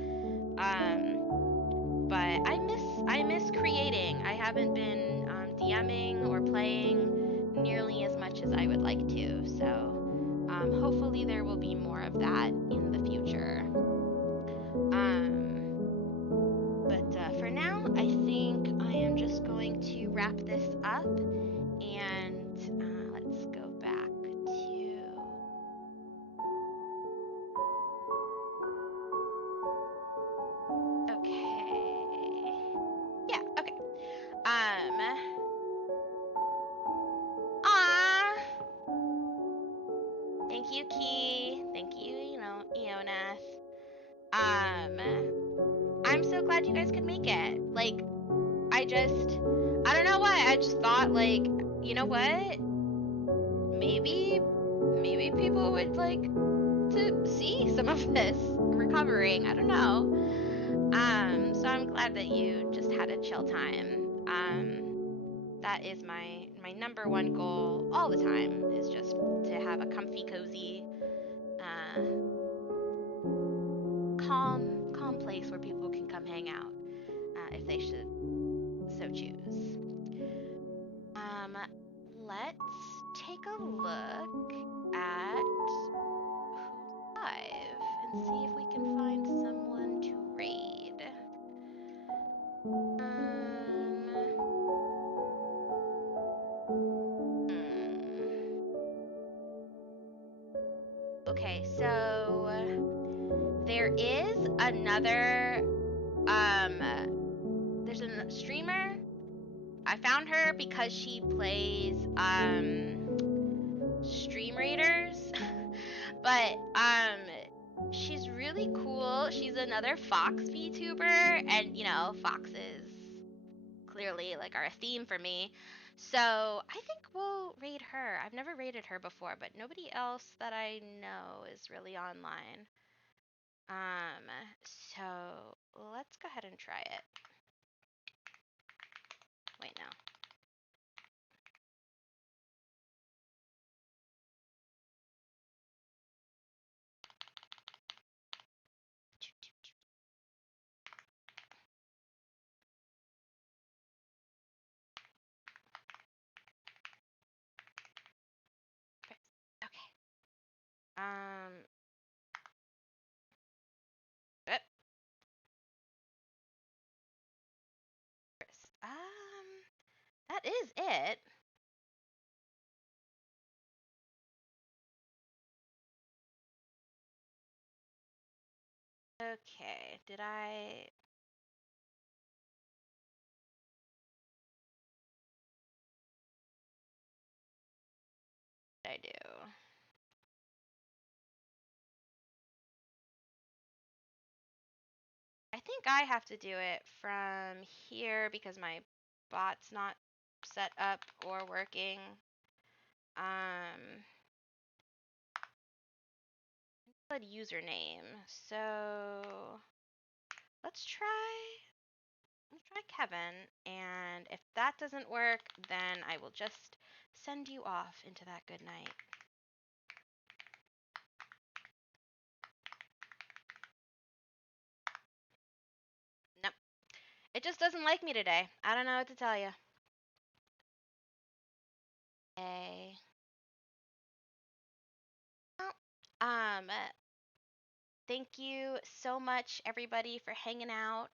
But I miss creating. I haven't been DMing or playing nearly as much as I would like to. So hopefully there will be more of that in the future. But for now, I think I am just going to wrap this up, and let's go back to. Okay. Yeah. Okay. Um. Ah. Thank you, Key. Thank you, Eonas. I'm so glad you guys could make it. Like, I don't know why. I just thought, like, you know what? Maybe people would like to see some of this recovering. I don't know. So I'm glad that you just had a chill time. That is my number one goal all the time, is just to have a comfy, cozy, uh, calm place where people can come hang out, if they should so choose. Um, let's take a look at who's live and see if we can find someone to raid. Okay, so there is another, there's a streamer. I found her because she plays Stream Raiders. But she's really cool. She's another Fox VTuber, and Fox is clearly like our theme for me. So I think we'll raid her. I've never raided her before, but nobody else that I know is really online. So let's go ahead and try it. Wait, no. Okay. Uh, that is it. Okay, did I do? I think I have to do it from here because my bot's not set up or working. But username. So let's try Kevin, and if that doesn't work, then I will just send you off into that good night. Nope. It just doesn't like me today. I don't know what to tell you. Hey. Well, thank you so much everybody for hanging out.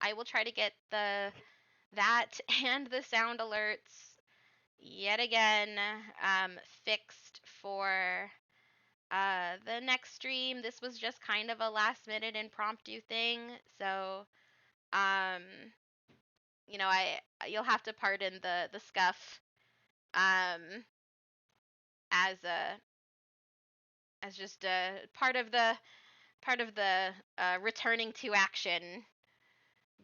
I will try to get that and the sound alerts yet again fixed for the next stream. This was just kind of a last minute impromptu thing, so um, you'll have to pardon the scuff um, as a as just a part of the returning to action,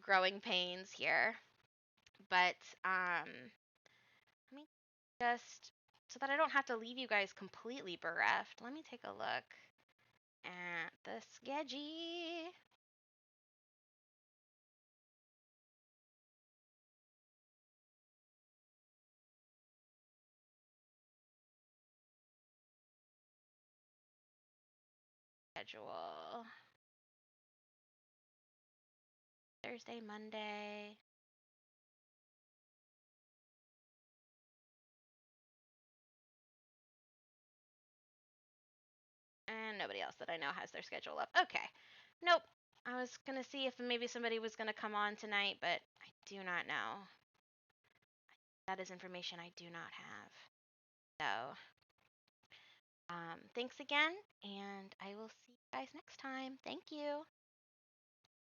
growing pains here. But let me just so that I don't have to leave you guys completely bereft. Let me take a look at the schedule. Schedule. Thursday, Monday. And nobody else that I know has their schedule up. Okay. Nope. I was going to see if maybe somebody was going to come on tonight, but I do not know. That is information I do not have. So, thanks again, and I will see you guys next time. Thank you.